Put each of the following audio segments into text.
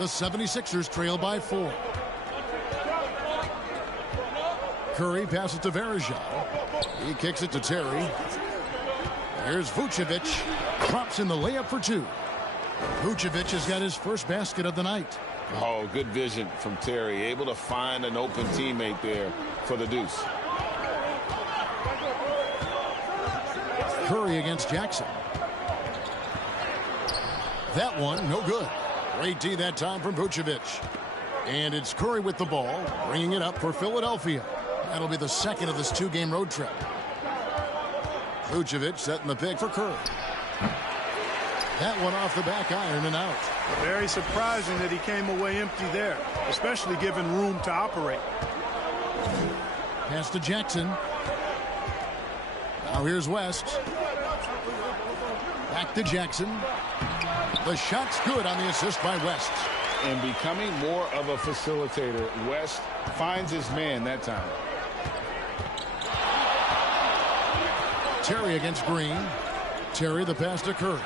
The 76ers trail by 4. Curry passes to Verjao. He kicks it to Terry. Here's Vucevic. Drops in the layup for 2. Vucevic has got his first basket of the night. Oh, good vision from Terry. Able to find an open teammate there for the deuce. Curry against Jackson. That one, no good. Great D that time from Vucevic. And it's Curry with the ball, bringing it up for Philadelphia. That'll be the second of this 2-game road trip. Vucevic setting the pick for Curry. That one off the back iron and out. Very surprising that he came away empty there, especially given room to operate. Pass to Jackson. Now here's West. Back to Jackson. The shot's good on the assist by West. And becoming more of a facilitator, West finds his man that time. Terry against Green. Terry the pass to Curry.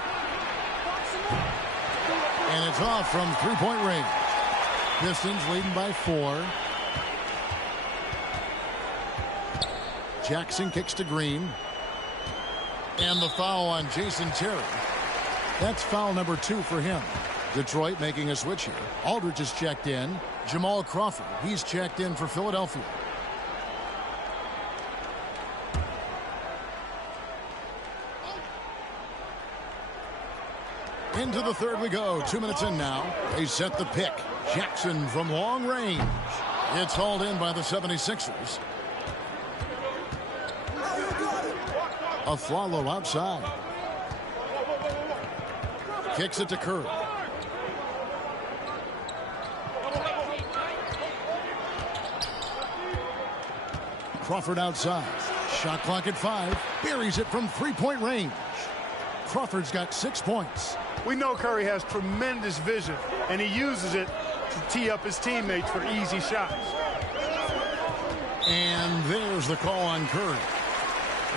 And it's off from three-point range. Pistons leading by 4. Jackson kicks to Green. And the foul on Jason Terry. That's foul number 2 for him. Detroit making a switch here. Aldridge is checked in. Jamal Crawford, he's checked in for Philadelphia. Into the third we go. 2 minutes in now. They set the pick. Jackson from long range. It's hauled in by the 76ers. Aflalo outside. Kicks it to Curry. Crawford outside. Shot clock at 5. Buries it from three-point range. Crawford's got 6 points. We know Curry has tremendous vision, and he uses it to tee up his teammates for easy shots. And there's the call on Curry.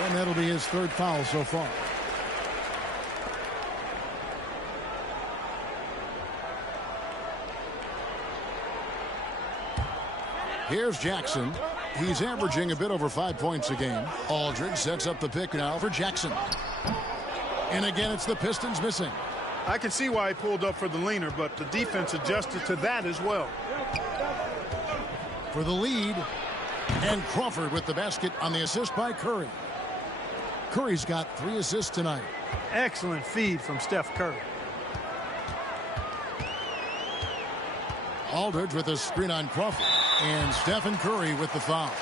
And that'll be his 3rd foul so far. Here's Jackson. He's averaging a bit over 5 points a game. Aldridge sets up the pick now for Jackson. And again, it's the Pistons missing. I can see why he pulled up for the leaner, but the defense adjusted to that as well. For the lead. And Crawford with the basket on the assist by Curry. Curry's got 3 assists tonight. Excellent feed from Steph Curry. Aldridge with a screen on Crawford. And Stephen Curry with the foul.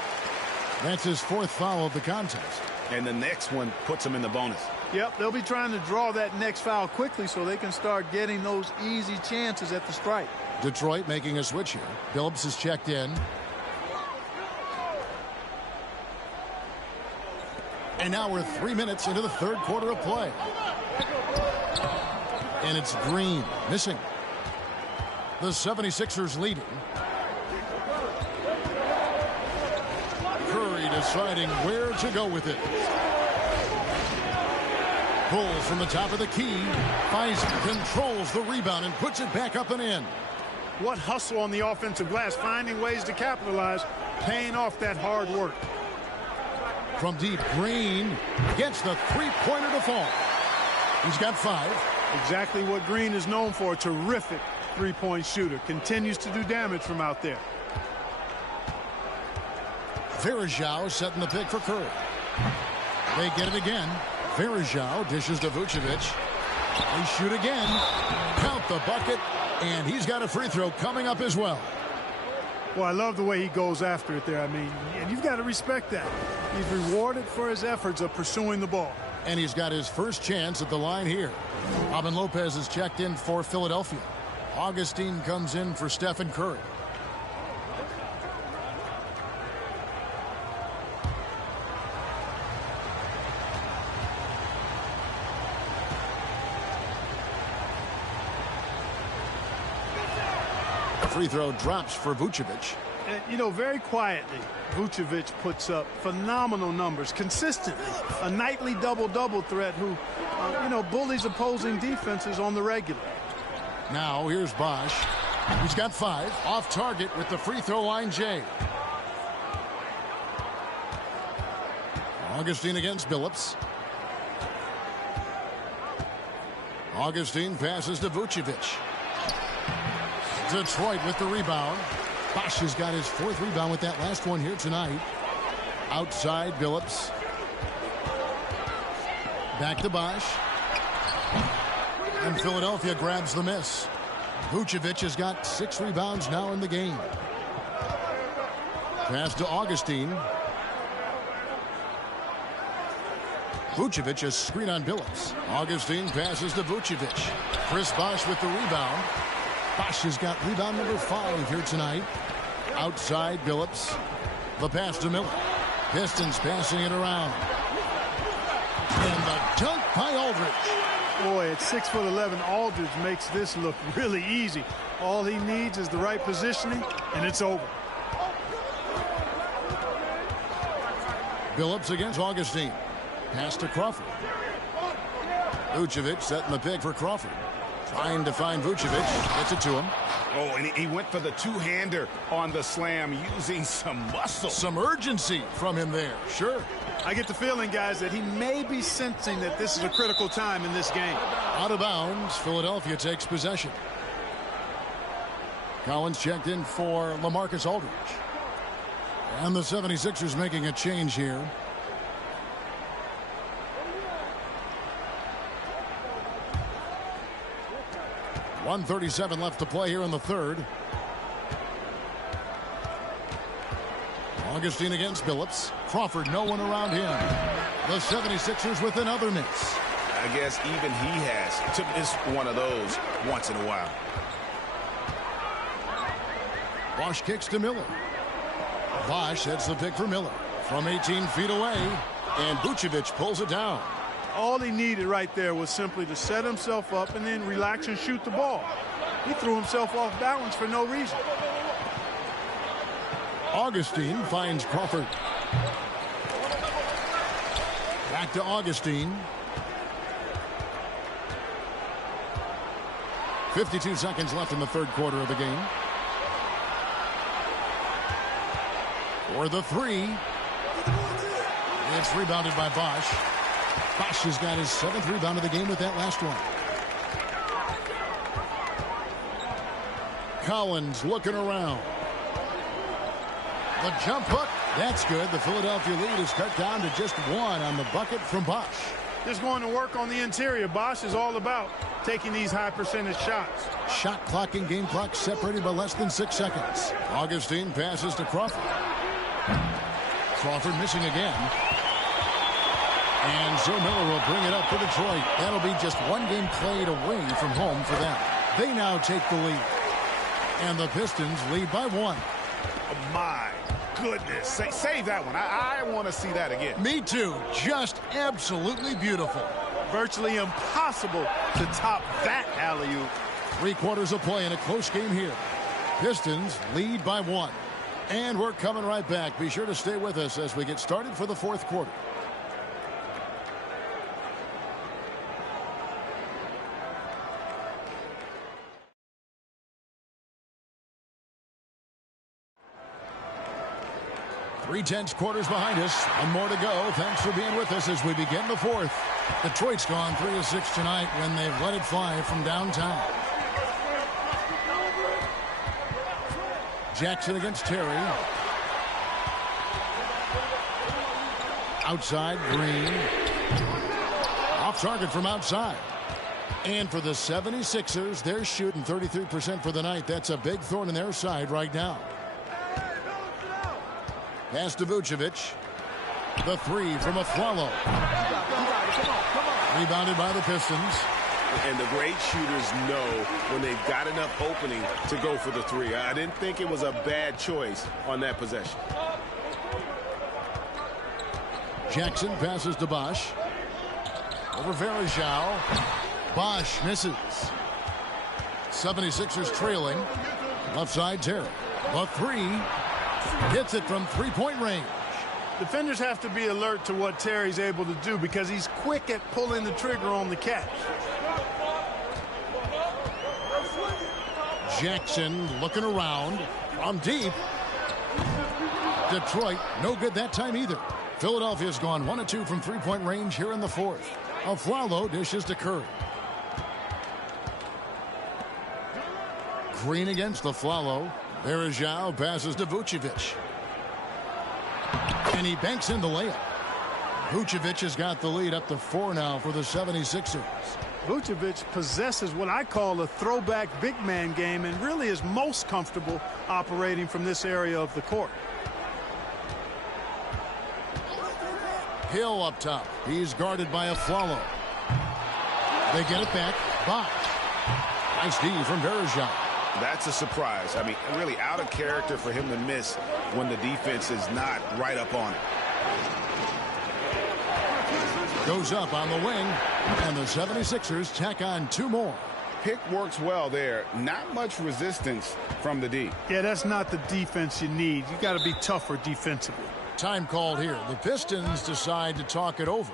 That's his 4th foul of the contest. And the next one puts him in the bonus. Yep, they'll be trying to draw that next foul quickly so they can start getting those easy chances at the stripe. Detroit making a switch here. Phillips is checked in. And now we're 3 minutes into the 3rd quarter of play. And it's Green missing. The 76ers leading. Curry deciding where to go with it. Pulls from the top of the key. Fizer controls the rebound and puts it back up and in. What hustle on the offensive glass, finding ways to capitalize, paying off that hard work. From deep, Green gets the three-pointer to fall. He's got 5. Exactly what Green is known for, a terrific three-point shooter. Continues to do damage from out there. Verjao setting the pick for Curry. They get it again. Verjao dishes to Vucevic. They shoot again. Count the bucket. And he's got a free throw coming up as well. Well, I love the way he goes after it there. I mean, and you've got to respect that. He's rewarded for his efforts of pursuing the ball. And he's got his first chance at the line here. Robin Lopez is checked in for Philadelphia. Augustine comes in for Stephen Curry. Free throw drops for Vucevic. And, you know, very quietly, Vucevic puts up phenomenal numbers consistently. A nightly double-double threat who, you know, bullies opposing defenses on the regular. Now here's Bosch. He's got 5. Off target with the free throw line, Jay. Augustine against Billups. Augustine passes to Vucevic. Detroit with the rebound. Bosch has got his 4th rebound with that last one here tonight. Outside Billups. Back to Bosch. And Philadelphia grabs the miss. Vucevic has got 6 rebounds now in the game. Pass to Augustine. Vucevic, a screen on Billups. Augustine passes to Vucevic. Chris Bosch with the rebound. Bosch has got rebound number 5 here tonight. Outside Billups. The pass to Miller. Pistons passing it around. And the dunk by Aldridge. Boy, at 6'11", Aldridge makes this look really easy. All he needs is the right positioning, and it's over. Billups against Augustine. Pass to Crawford. Vucevic setting the pick for Crawford. Trying to find Vucevic. Gets it to him. Oh, and he went for the two-hander on the slam, using some muscle. Some urgency from him there. Sure. I get the feeling, guys, that he may be sensing that this is a critical time in this game. Out of bounds. Philadelphia takes possession. Collins checked in for LaMarcus Aldridge. And the 76ers making a change here. .137 left to play here in the third. Augustine against Billups. Crawford, no one around him. The 76ers with another miss. I guess even he has to miss one of those once in a while. Bosch kicks to Miller. Bosch hits the pick for Miller from 18 feet away, and Vucevic pulls it down. All he needed right there was simply to set himself up and then relax and shoot the ball. He threw himself off balance for no reason. Augustine finds Crawford. Back to Augustine. 52 seconds left in the third quarter of the game. For the 3. It's rebounded by Bosch. Bosch has got his 7th rebound of the game with that last one. Collins looking around. The jump hook. That's good. The Philadelphia lead is cut down to just 1 on the bucket from Bosch. Just going to work on the interior. Bosch is all about taking these high percentage shots. Shot clock and game clock separated by less than 6 seconds. Augustine passes to Crawford. Crawford missing again. And Joe Miller will bring it up for Detroit. That'll be just 1 game played away from home for them. They now take the lead. And the Pistons lead by 1. Oh, my goodness. Save that one. I want to see that again. Me too. Just absolutely beautiful. Virtually impossible to top that alley-oop. 3 quarters of play in a close game here. Pistons lead by 1. And we're coming right back. Be sure to stay with us as we get started for the fourth quarter. Three-tenths quarters behind us. 1 more to go. Thanks for being with us as we begin the fourth. Detroit's gone 3 of 6 tonight when they've let it fly from downtown. Jackson against Terry. Outside, Green. Off target from outside. And for the 76ers, they're shooting 33% for the night. That's a big thorn in their side right now. Pass to Vucevic. The 3 from Aflalo. Rebounded by the Pistons. And the great shooters know when they've got enough opening to go for the 3. I didn't think it was a bad choice on that possession. Jackson passes to Bosch. Over Varejao. Bosch misses. 76ers trailing. Left side, Terry. The 3. Hits it from three-point range. Defenders have to be alert to what Terry's able to do because he's quick at pulling the trigger on the catch. Jackson looking around from deep. Detroit, no good that time either. Philadelphia's gone 1 of 2 from three-point range here in the fourth. Aflalo dishes to Curry. Green against Aflalo. Varejao passes to Vucevic. And he banks in the layup. Vucevic has got the lead up to 4 now for the 76ers. Vucevic possesses what I call a throwback big man game and really is most comfortable operating from this area of the court. Hill up top. He's guarded by Aflalo. They get it back. Bosh. Nice D from Varejao. That's a surprise. I mean, really out of character for him to miss when the defense is not right up on it. Goes up on the wing, and the 76ers tack on 2 more. Pick works well there. Not much resistance from the D. Yeah, that's not the defense you need. You got to be tougher defensively. Time called here. The Pistons decide to talk it over.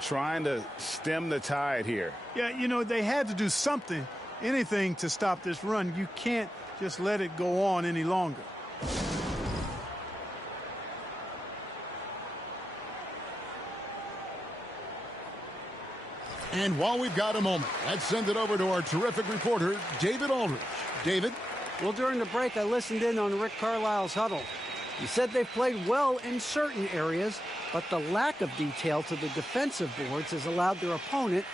Trying to stem the tide here. Yeah, you know, they had to do something, anything to stop this run. You can't just let it go on any longer. And while we've got a moment, let's send it over to our terrific reporter, David Aldridge. David? Well, during the break, I listened in on Rick Carlisle's huddle. He said they've played well in certain areas, but the lack of detail to the defensive boards has allowed their opponent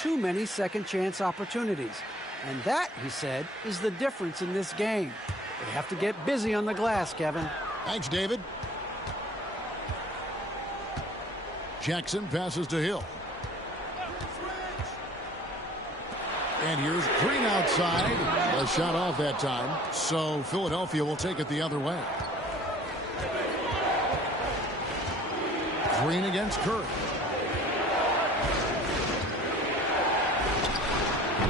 too many second-chance opportunities. And that, he said, is the difference in this game. They have to get busy on the glass, Kevin. Thanks, David. Jackson passes to Hill. And here's Green outside. A shot off that time, so Philadelphia will take it the other way. Green against Curry.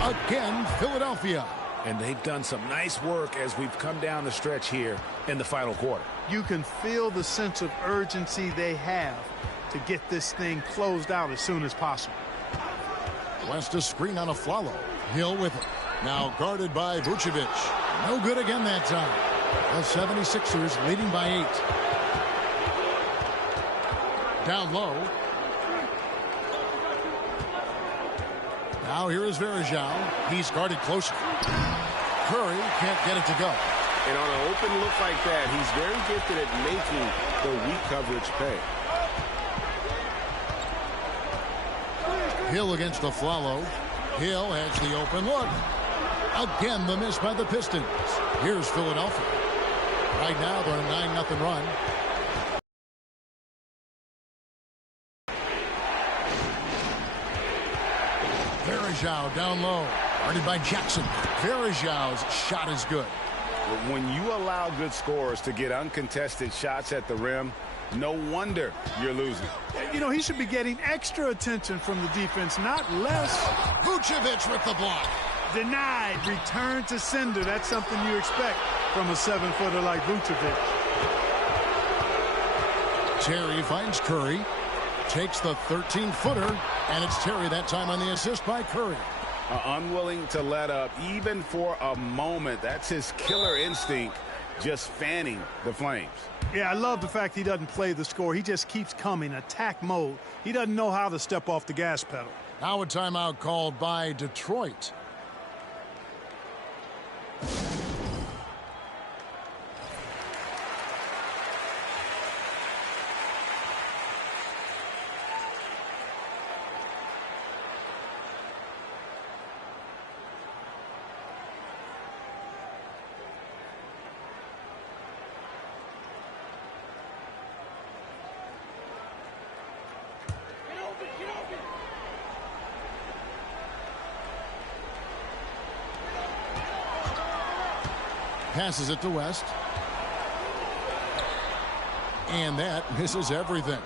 Again, Philadelphia. And they've done some nice work as we've come down the stretch here in the final quarter. You can feel the sense of urgency they have to get this thing closed out as soon as possible. West a screen on Aflalo. Hill with it. Now guarded by Vucevic. No good again that time. The 76ers leading by 8. Down low. Now here is Varejao. He's guarded closer. Curry can't get it to go. And on an open look like that, he's very gifted at making the weak coverage pay. Hill against Aflalo. Hill has the open look. Again, the miss by the Pistons. Here's Philadelphia. Right now, they're a 9-0 run. Varejao down low. Guarded by Jackson. Varejao's shot is good. When you allow good scorers to get uncontested shots at the rim, no wonder you're losing. You know, he should be getting extra attention from the defense, not less. Vucevic with the block. Denied. Return to sender. That's something you expect from a 7-footer like Vucevic. Terry finds Curry. Takes the 13-footer. And it's Terry that time on the assist by Curry. Unwilling to let up even for a moment. That's his killer instinct, just fanning the flames. Yeah, I love the fact he doesn't play the score. He just keeps coming, attack mode. He doesn't know how to step off the gas pedal. Now a timeout called by Detroit. Passes it to West. And that misses everything.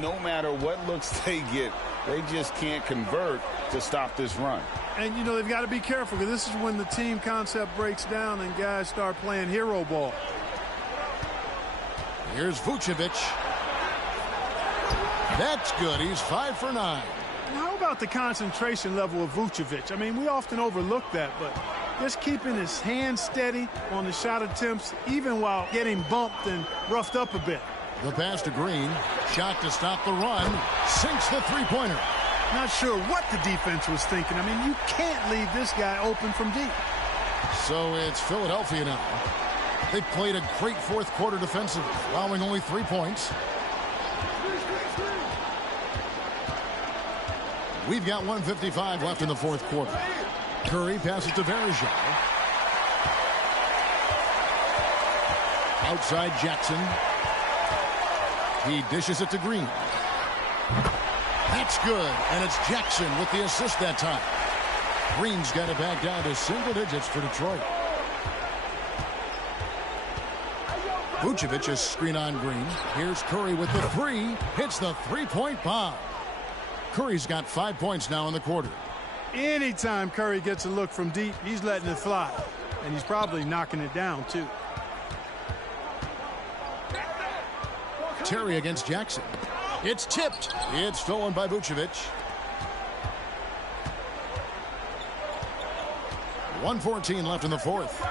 No matter what looks they get, they just can't convert to stop this run. And, you know, they've got to be careful because this is when the team concept breaks down and guys start playing hero ball. Here's Vucevic. That's good. He's 5 for 9. How about the concentration level of Vucevic? I mean, we often overlook that, but just keeping his hand steady on the shot attempts, even while getting bumped and roughed up a bit. The pass to Green. Shot to stop the run. Sinks the three-pointer. Not sure what the defense was thinking. I mean, you can't leave this guy open from deep. So it's Philadelphia now. They played a great fourth quarter defensively, allowing only 3 points. We've got 1:55 left in the fourth quarter. Curry passes to Varejao. Outside Jackson. He dishes it to Green. That's good, and it's Jackson with the assist that time. Green's got it back down to single digits for Detroit. Vucevic is screen on Green. Here's Curry with the three. Hits the three-point bomb. Curry's got 5 points now in the quarter. Anytime Curry gets a look from deep, he's letting it fly. And he's probably knocking it down, too. Terry against Jackson. It's tipped. It's stolen by Vucevic. 1:14 left in the fourth.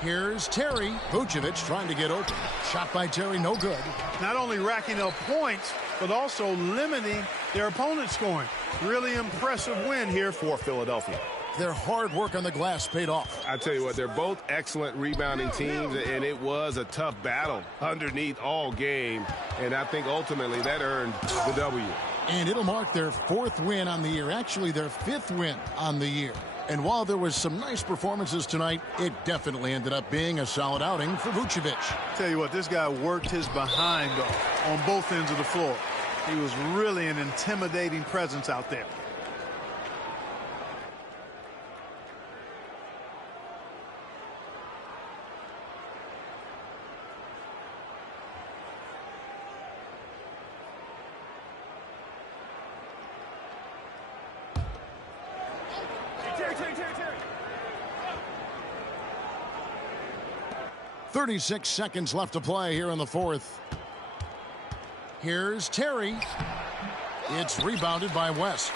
Here's Terry. Vucevic trying to get open. Shot by Terry, no good. Not only racking up points, but also limiting their opponent's scoring. Really impressive win here for Philadelphia. Their hard work on the glass paid off. I tell you what, they're both excellent rebounding teams, and it was a tough battle underneath all game. And I think ultimately that earned the W. And it'll mark their 4th win on the year. Actually, their 5th win on the year. And while there was some nice performances tonight, it definitely ended up being a solid outing for Vucevic. Tell you what, this guy worked his behind off on both ends of the floor. He was really an intimidating presence out there. Terry. 36 seconds left to play here in the fourth. Here's Terry. It's rebounded by West.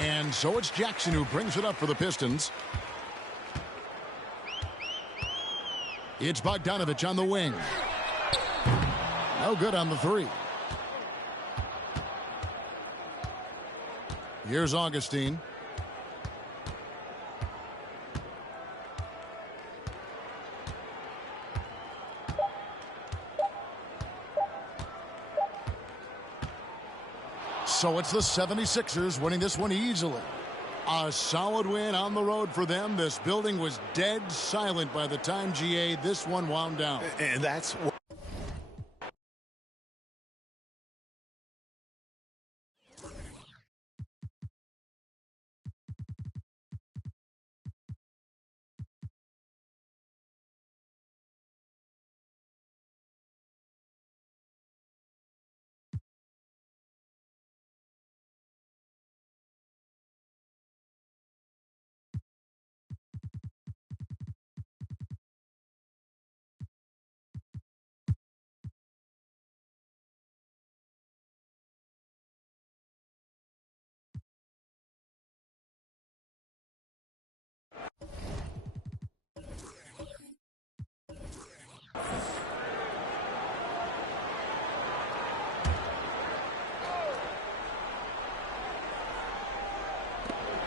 And so it's Jackson who brings it up for the Pistons. It's Bogdanovich on the wing. No good on the three. Here's Augustine. So it's the 76ers winning this one easily. A solid win on the road for them. This building was dead silent by the time, GA, this one wound down. And that's what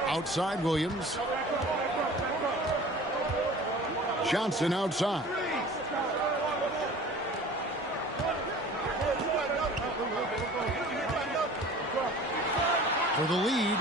outside Williams. Johnson outside. For the lead.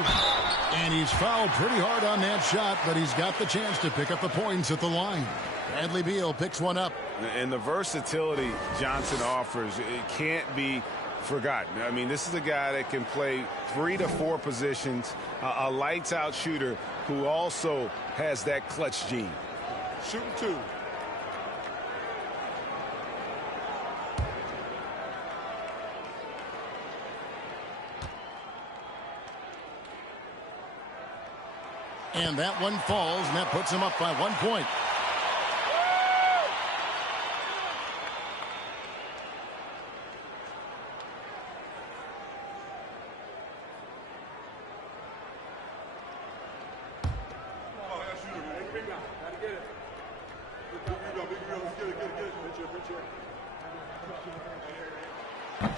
And he's fouled pretty hard on that shot, but he's got the chance to pick up the points at the line. Bradley Beal picks one up. And the versatility Johnson offers, it can't be forgotten. I mean, this is a guy that can play 3 to 4 positions, a lights-out shooter who also has that clutch gene. Shooting 2. And that one falls, and that puts him up by 1 point.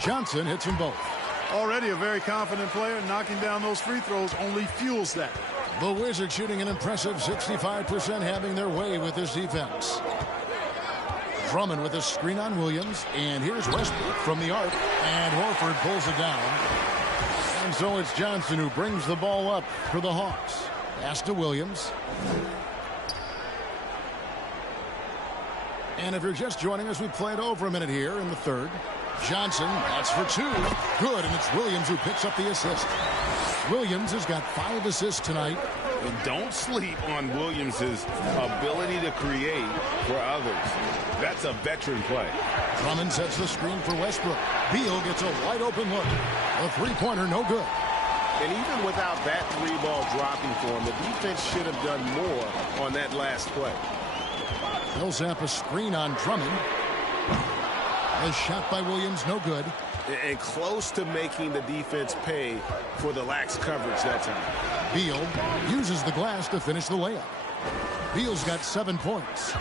Johnson hits them both. Already a very confident player. Knocking down those free throws only fuels that. The Wizards shooting an impressive 65%, having their way with this defense. Drummond with a screen on Williams, and here's Westbrook from the arc, and Horford pulls it down. And so it's Johnson who brings the ball up for the Hawks. Pass to Williams. And if you're just joining us, we played over a minute here in the third. Johnson, that's for two. Good, and it's Williams who picks up the assist. Williams has got 5 assists tonight. And don't sleep on Williams' ability to create for others. That's a veteran play. Drummond sets the screen for Westbrook. Beal gets a wide open look. A three-pointer, no good. And even without that three ball dropping for him, the defense should have done more on that last play. Millsap a screen on Drummond. A shot by Williams, no good. And close to making the defense pay for the lax coverage that time. Beal uses the glass to finish the layup. Beal's got 7 points.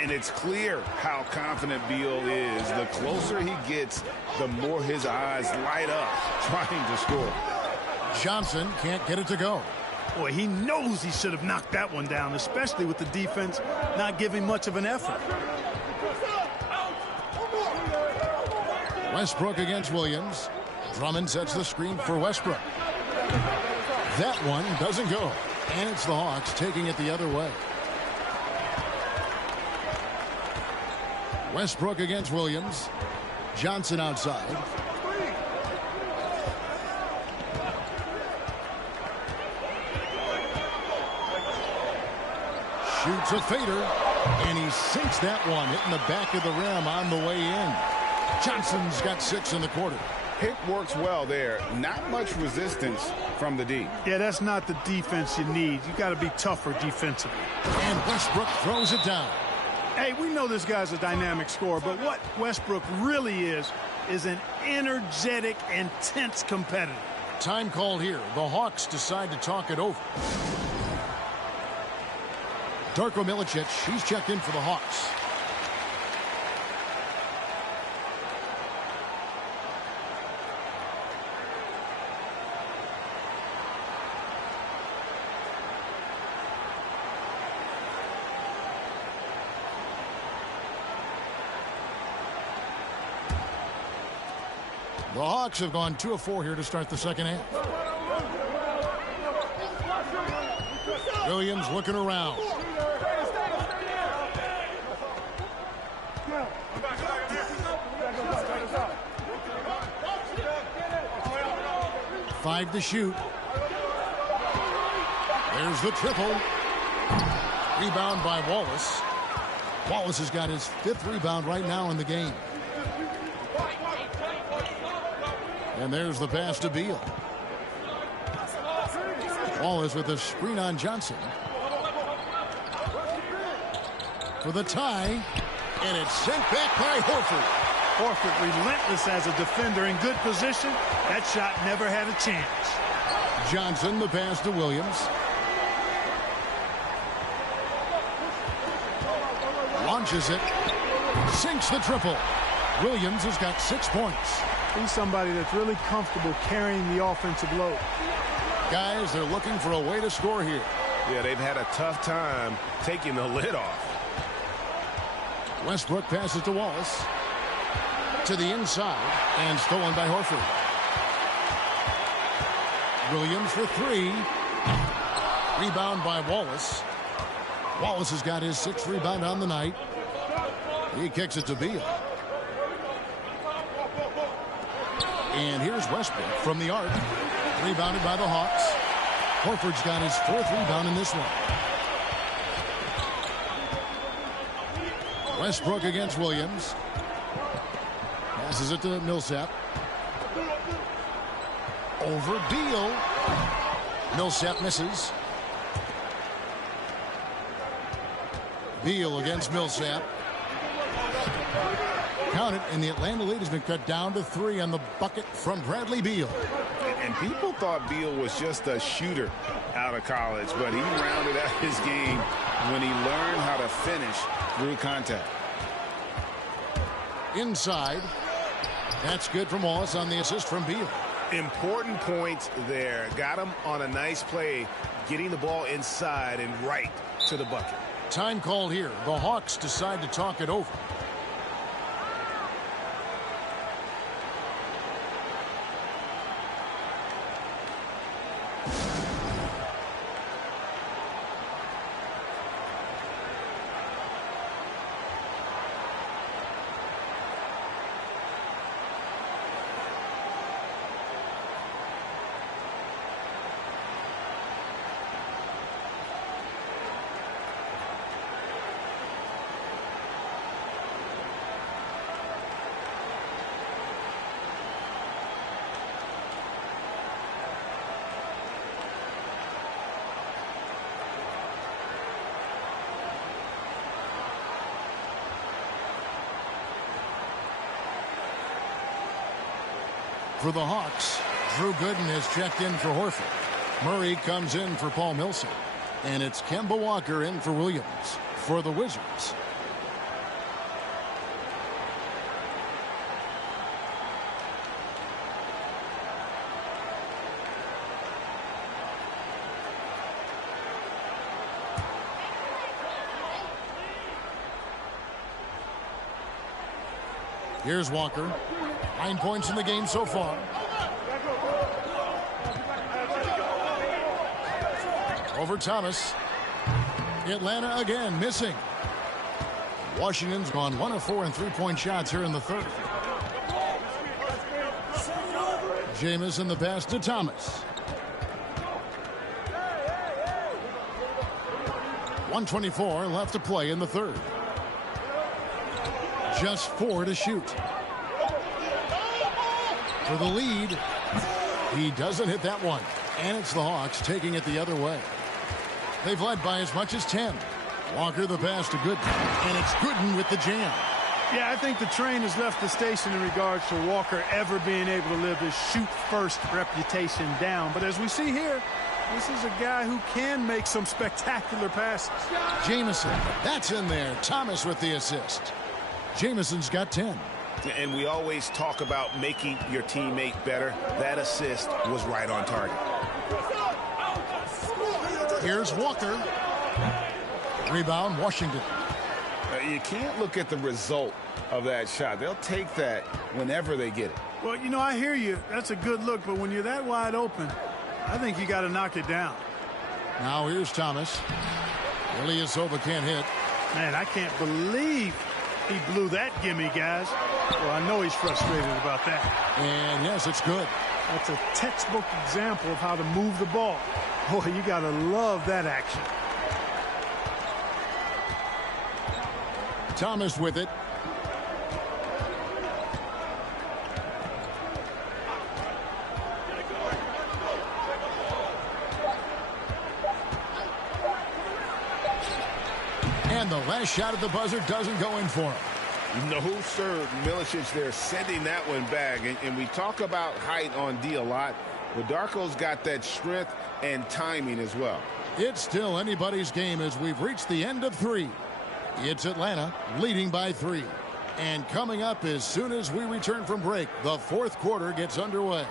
And it's clear how confident Beal is. The closer he gets, the more his eyes light up trying to score. Johnson can't get it to go. Boy, he knows he should have knocked that one down, especially with the defense not giving much of an effort. Westbrook against Williams. Drummond sets the screen for Westbrook. That one doesn't go. And it's the Hawks taking it the other way. Westbrook against Williams. Johnson outside. Shoots a fader. And he sinks that one, hitting the back of the rim on the way in. Johnson's got 6 in the quarter. Pick works well there. Not much resistance from the D. Yeah, that's not the defense you need. You got to be tougher defensively. And Westbrook throws it down. Hey, we know this guy's a dynamic scorer, but what Westbrook really is an energetic, intense competitor. Time called here. The Hawks decide to talk it over. Darko Milicic, he's checked in for the Hawks. The Hawks have gone 2 of 4 here to start the second half. Williams looking around. Five to shoot. There's the triple. Rebound by Wallace. Wallace has got his 5th rebound right now in the game. And there's the pass to Beal. Wallace with a screen on Johnson. For the tie. And it's sent back by Horford. Horford relentless as a defender in good position. That shot never had a chance. Johnson, the pass to Williams. Launches it. Sinks the triple. Williams has got 6 points. He's somebody that's really comfortable carrying the offensive load. Guys, they're looking for a way to score here. Yeah, they've had a tough time taking the lid off. Westbrook passes to Wallace. To the inside. And stolen by Horford. Williams for 3. Rebound by Wallace. Wallace has got his 6th rebound on the night. He kicks it to Beal. And here's Westbrook from the arc. Rebounded by the Hawks. Horford's got his 4th rebound in this one. Westbrook against Williams. Passes it to Millsap. Over Beal. Millsap misses. Beal against Millsap. Count it, and the Atlanta lead has been cut down to 3 on the bucket from Bradley Beal. And people thought Beal was just a shooter out of college, but he rounded out his game when he learned how to finish through contact. Inside. That's good from Wallace on the assist from Beal. Important points there. Got him on a nice play, getting the ball inside and right to the bucket. Time called here. The Hawks decide to talk it over. For the Hawks, Drew Gooden has checked in for Horford. Murray comes in for Paul Millsap. And it's Kemba Walker in for Williams. For the Wizards, here's Walker. 9 points in the game so far. Over Thomas. Atlanta again missing. Washington's gone 1 of 4 in three-point shots here in the third. Jamison the pass to Thomas. 1:24 left to play in the third. Just 4 to shoot. For the lead. He doesn't hit that one. And it's the Hawks taking it the other way. They've led by as much as 10. Walker the pass to Gooden. And it's Gooden with the jam. Yeah, I think the train has left the station in regards to Walker ever being able to live his shoot-first reputation down. But as we see here, this is a guy who can make some spectacular passes. Jamison, that's in there. Thomas with the assist. Jamison's got 10. And we always talk about making your teammate better. That assist was right on target. Here's Walker. Rebound, Washington. You can't look at the result of that shot. They'll take that whenever they get it. Well, you know, I hear you. That's a good look, but when you're that wide open, I think you got to knock it down. Now here's Thomas. Ilyasova can't hit. Man, I can't believe he blew that gimme, guys. Well, I know he's frustrated about that. And yes, it's good. That's a textbook example of how to move the ball. Boy, you got to love that action. Thomas with it. And the last shot at the buzzer doesn't go in for him. No, sir. Milicic there sending that one back. And we talk about height on D a lot. But Darko's got that strength and timing as well. It's still anybody's game as we've reached the end of 3. It's Atlanta leading by 3. And coming up as soon as we return from break, the fourth quarter gets underway.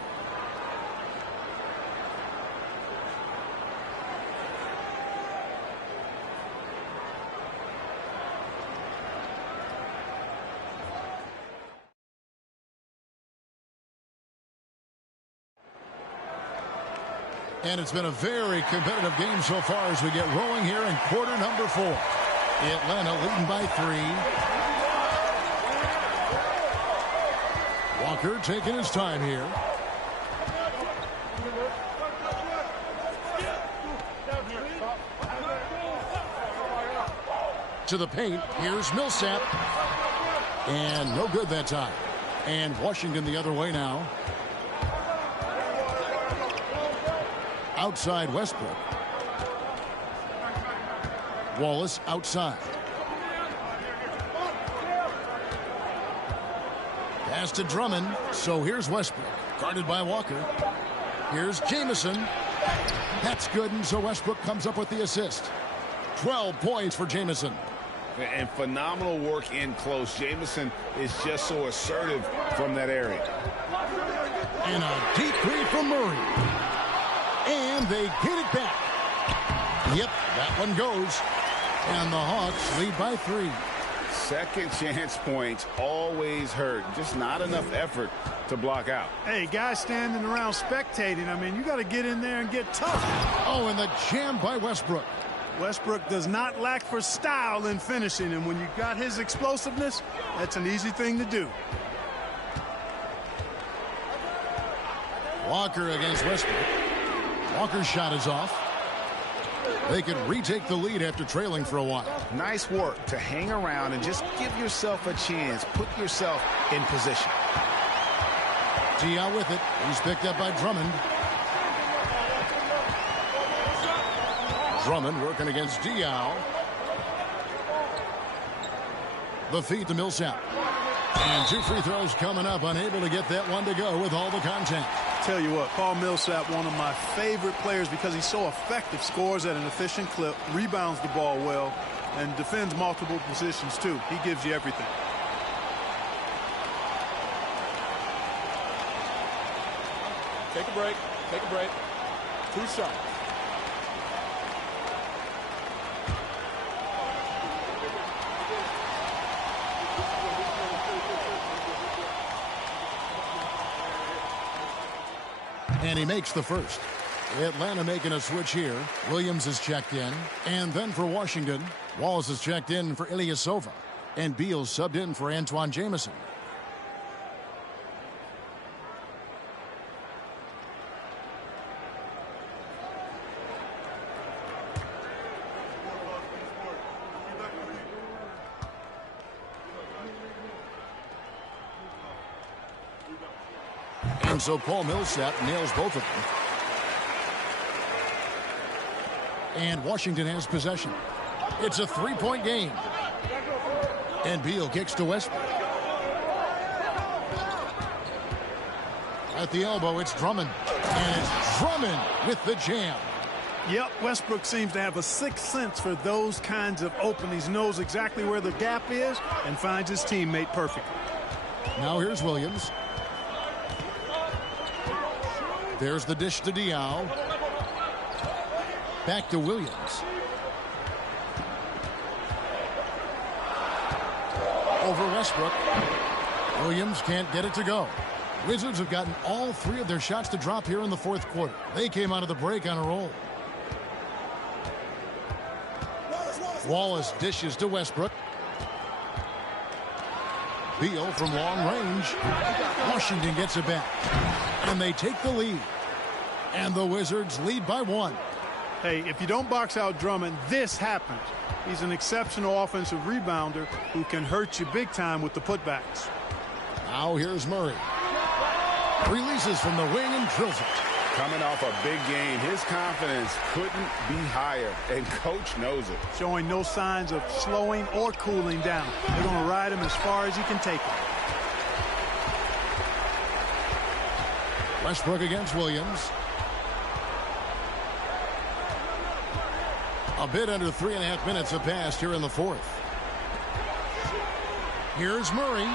And it's been a very competitive game so far as we get rolling here in quarter number 4. Atlanta leading by 3. Walker taking his time here. To the paint. Here's Millsap. And no good that time. And Washington the other way now. Outside Westbrook. Wallace outside. Pass to Drummond. So here's Westbrook. Guarded by Walker. Here's Jamison. That's good, and so Westbrook comes up with the assist. 12 points for Jamison. And phenomenal work in close. Jamison is just so assertive from that area. And a deep three from Murray. And they get it back. Yep, that one goes. And the Hawks lead by 3. Second chance points always hurt. Just not enough effort to block out. Hey, guys standing around spectating. I mean, you got to get in there and get tough. Oh, and the jam by Westbrook. Westbrook does not lack for style in finishing, and when you got his explosiveness, that's an easy thing to do. Walker against Westbrook. Walker's shot is off. They could retake the lead after trailing for a while. Nice work to hang around and just give yourself a chance. Put yourself in position. Diaw with it. He's picked up by Drummond. Drummond working against Diaw. The feed to Millsap. And 2 free throws coming up. Unable to get that one to go with all the contact. Tell you what, Paul Millsap, one of my favorite players because he's so effective, scores at an efficient clip, rebounds the ball well, and defends multiple positions too. He gives you everything. Take a break. Take a break. 2 shots. And he makes the first. Atlanta making a switch here. Williams is checked in. And then for Washington, Wallace is checked in for Ilyasova. And Beal subbed in for Antoine Jamison. And so Paul Millsap nails both of them. And Washington has possession. It's a 3-point game. And Beal kicks to Westbrook. At the elbow, it's Drummond. And it's Drummond with the jam. Yep, Westbrook seems to have a sixth sense for those kinds of openings. Knows exactly where the gap is and finds his teammate perfectly. Now here's Williams. There's the dish to Diaw. Back to Williams. Over Westbrook. Williams can't get it to go. Wizards have gotten all 3 of their shots to drop here in the 4th quarter. They came out of the break on a roll. Wallace dishes to Westbrook. Beal from long range. Washington gets it back. And they take the lead. And the Wizards lead by 1. Hey, if you don't box out Drummond, this happens. He's an exceptional offensive rebounder who can hurt you big time with the putbacks. Now here's Murray. Releases from the wing and drills it. Coming off a big game, his confidence couldn't be higher, and coach knows it. Showing no signs of slowing or cooling down. They're going to ride him as far as he can take him. Westbrook against Williams. A bit under 3.5 minutes have passed here in the 4th. Here's Murray.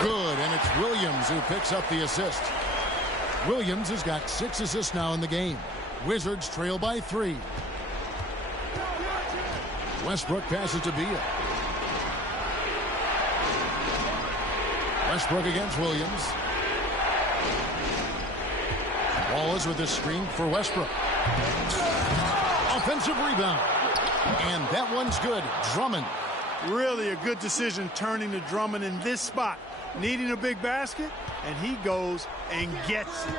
Good, and it's Williams who picks up the assist. Williams has got 6 assists now in the game. Wizards trail by 3. Westbrook passes to Beal. Westbrook against Williams. Wallace with the screen for Westbrook. Offensive rebound. And that one's good. Drummond. Really a good decision turning to Drummond in this spot. Needing a big basket, and he goes and gets it.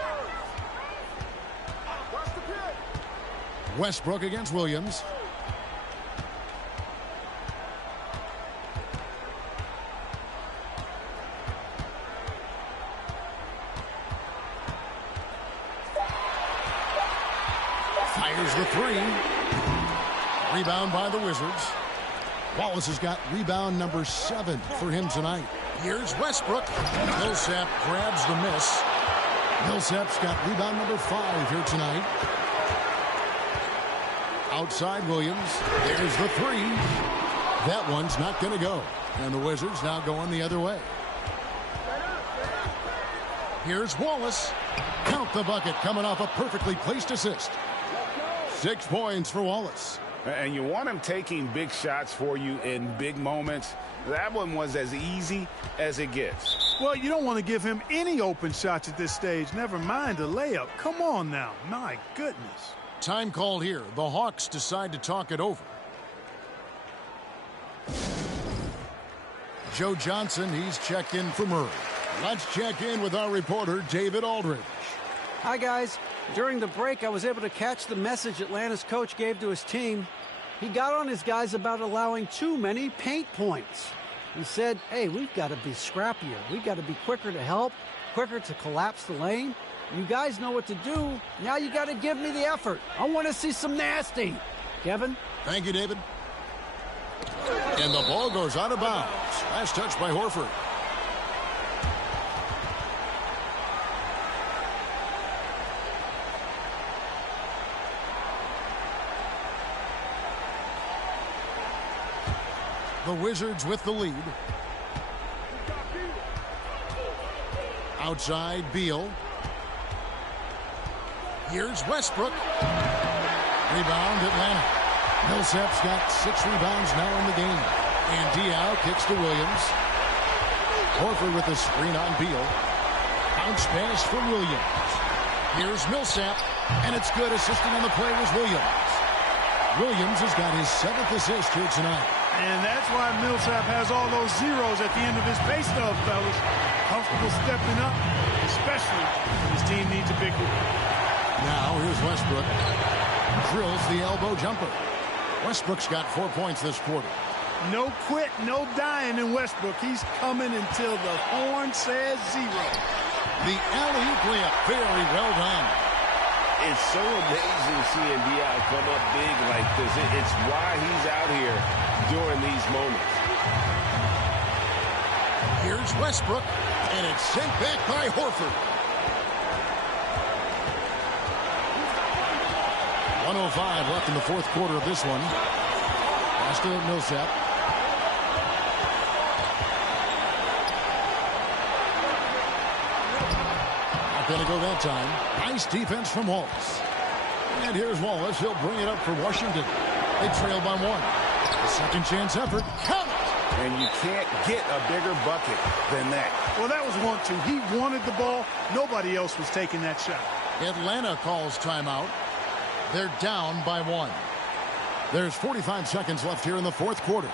Westbrook against Williams. Fires the 3. Rebound by the Wizards. Wallace has got rebound number 7 for him tonight. Here's Westbrook. Millsap grabs the miss. Millsap's got rebound number 5 here tonight. Outside Williams. There's the three. That one's not going to go. And the Wizards now going the other way. Here's Wallace. Count the bucket coming off a perfectly placed assist. 6 points for Wallace. And you want him taking big shots for you in big moments. That one was as easy as it gets. Well, you don't want to give him any open shots at this stage. Never mind a layup. Come on now. My goodness. Time called here. The Hawks decide to talk it over. Joe Johnson, he's checked in for Murray. Let's check in with our reporter, David Aldridge. Hi, guys. During the break, I was able to catch the message Atlanta's coach gave to his team. He got on his guys about allowing too many paint points. He said, hey, we've got to be scrappier. We've got to be quicker to help, quicker to collapse the lane. You guys know what to do. Now you got to give me the effort. I want to see some nasty. Kevin? Thank you, David. And the ball goes out of bounds. Last touch by Horford. The Wizards with the lead. Outside, Beal. Here's Westbrook. Rebound, Atlanta. Millsap's got 6 rebounds now in the game. And Diaw kicks to Williams. Horford with a screen on Beal. Bounce pass for Williams. Here's Millsap. And it's good. Assisting on the play was Williams. Williams has got his 7th assist here tonight. And that's why Millsap has all those zeros at the end of his pay stub, fellas. Comfortable stepping up, especially when his team needs a big one. Now here's Westbrook. Drills the elbow jumper. Westbrook's got 4 points this quarter. No quit, no dying in Westbrook. He's coming until the horn says 0. The alley-oop layup, very well done. It's so amazing seeing Diaw come up big like this. It's why he's out here during these moments. Here's Westbrook, and it's sent back by Horford. 1:05 left in the 4th quarter of this one. Pass to Millsap. Not going to go that time. Nice defense from Wallace. And here's Wallace. He'll bring it up for Washington. They trail by 1. A second chance effort. Count it! And you can't get a bigger bucket than that. Well, that was 1-2. He wanted the ball. Nobody else was taking that shot. Atlanta calls timeout. They're down by 1. There's 45 seconds left here in the 4th quarter.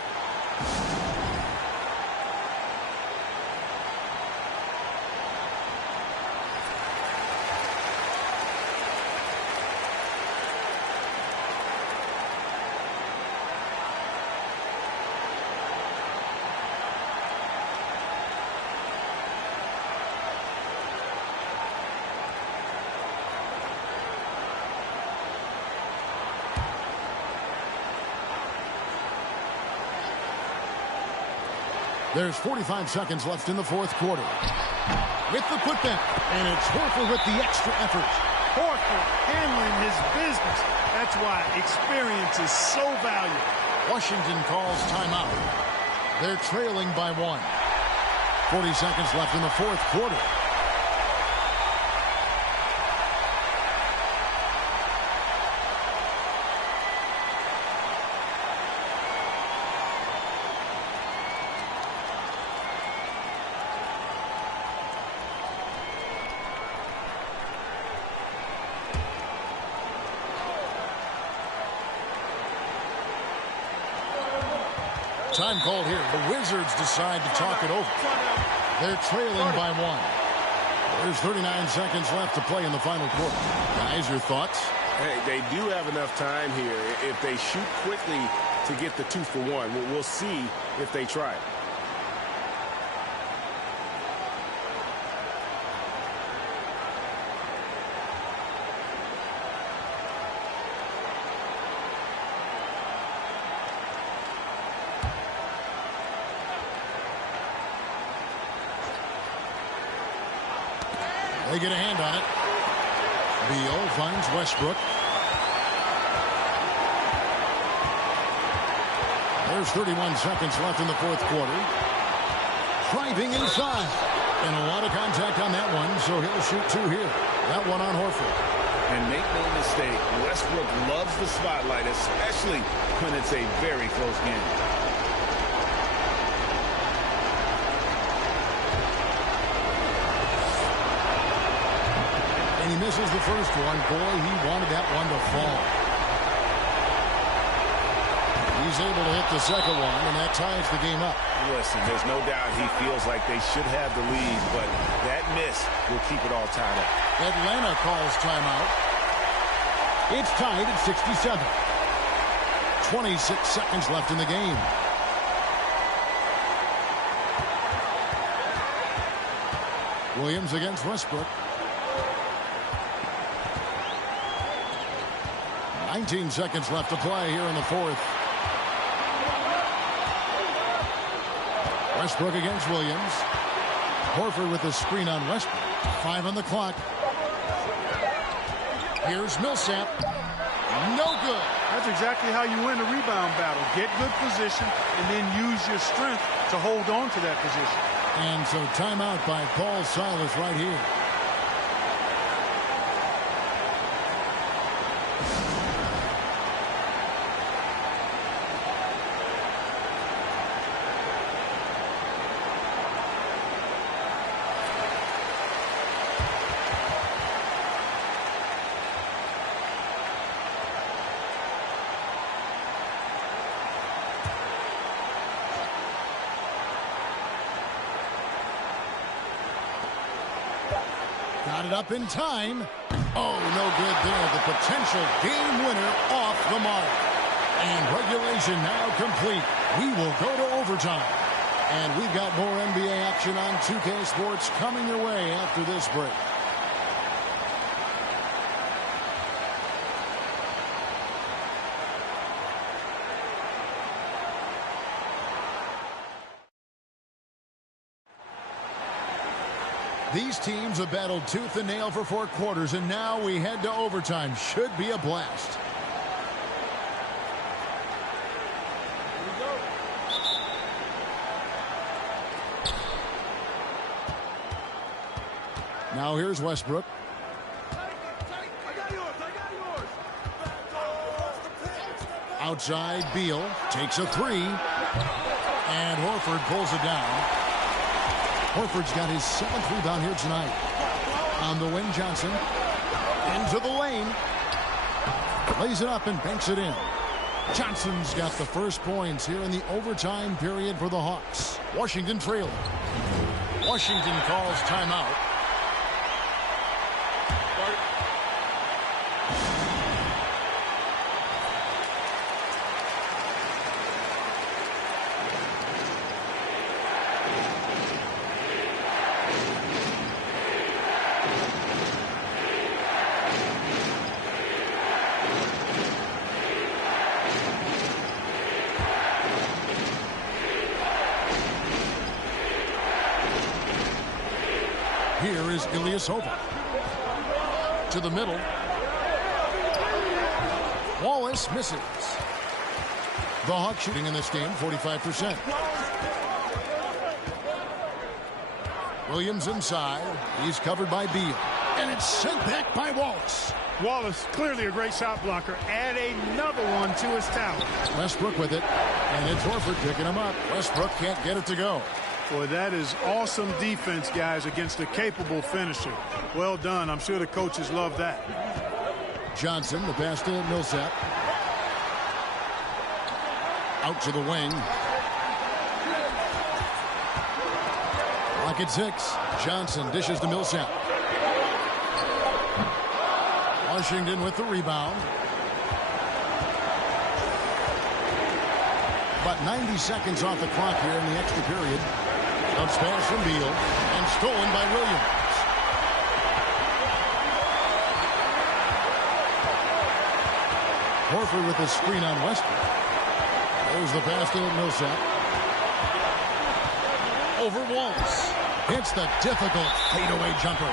There's 45 seconds left in the 4th quarter. With the putback, and it's Horford with the extra effort. Horford handling his business. That's why experience is so valuable. Washington calls timeout. They're trailing by 1. 40 seconds left in the 4th quarter. Time called here. The Wizards decide to talk it over. They're trailing by 1. There's 39 seconds left to play in the final quarter. Guys, your thoughts? Hey, they do have enough time here. If they shoot quickly to get the 2 for 1, we'll see if they try it. They get a hand on it. Beal finds Westbrook. There's 31 seconds left in the fourth quarter. Driving inside. And a lot of contact on that one, so he'll shoot two here. That one on Horford. And make no mistake, Westbrook loves the spotlight, especially when it's a very close game. And he misses the first one. Boy, he wanted that one to fall. He's able to hit the second one, and that ties the game up. Listen, there's no doubt he feels like they should have the lead, but that miss will keep it all tied up. Atlanta calls timeout. It's tied at 67. 26 seconds left in the game. Williams against Westbrook. 19 seconds left to play here in the fourth. Westbrook against Williams. Horford with the screen on Westbrook. 5 on the clock. Here's Millsap. No good. That's exactly how you win a rebound battle. Get good position and then use your strength to hold on to that position. And so timeout by Paul Silas right here. Got it up in time. Oh, no good there. The potential game winner off the mark. And regulation now complete. We will go to overtime. And we've got more NBA action on 2K Sports coming your way after this break. These teams have battled tooth and nail for 4 quarters, and now we head to overtime. Should be a blast. Here we go. Now here's Westbrook. Outside, Beal takes a three. And Horford pulls it down. Horford's got his 7th rebound here tonight. On the wing, Johnson. Into the lane. Lays it up and banks it in. Johnson's got the first points here in the overtime period for the Hawks. Washington trailing. Washington calls timeout. Here is Ilyasova. To the middle. Wallace misses. The Hawks shooting in this game, 45%. Williams inside. He's covered by Beal. And it's sent back by Wallace. Wallace, clearly a great shot blocker. Add another one to his talent. Westbrook with it. And it's Horford picking him up. Westbrook can't get it to go. Boy, that is awesome defense, guys, against a capable finisher. Well done. I'm sure the coaches love that. Johnson, the pass to Millsap. Out to the wing. Clock at 6. Johnson dishes to Millsap. Washington with the rebound. About 90 seconds off the clock here in the extra period. Bounce pass from Beal and stolen by Williams. Horford with the screen on Westbrook. There's the pass to Millsap. Over Wallace. Hits the difficult fadeaway jumper.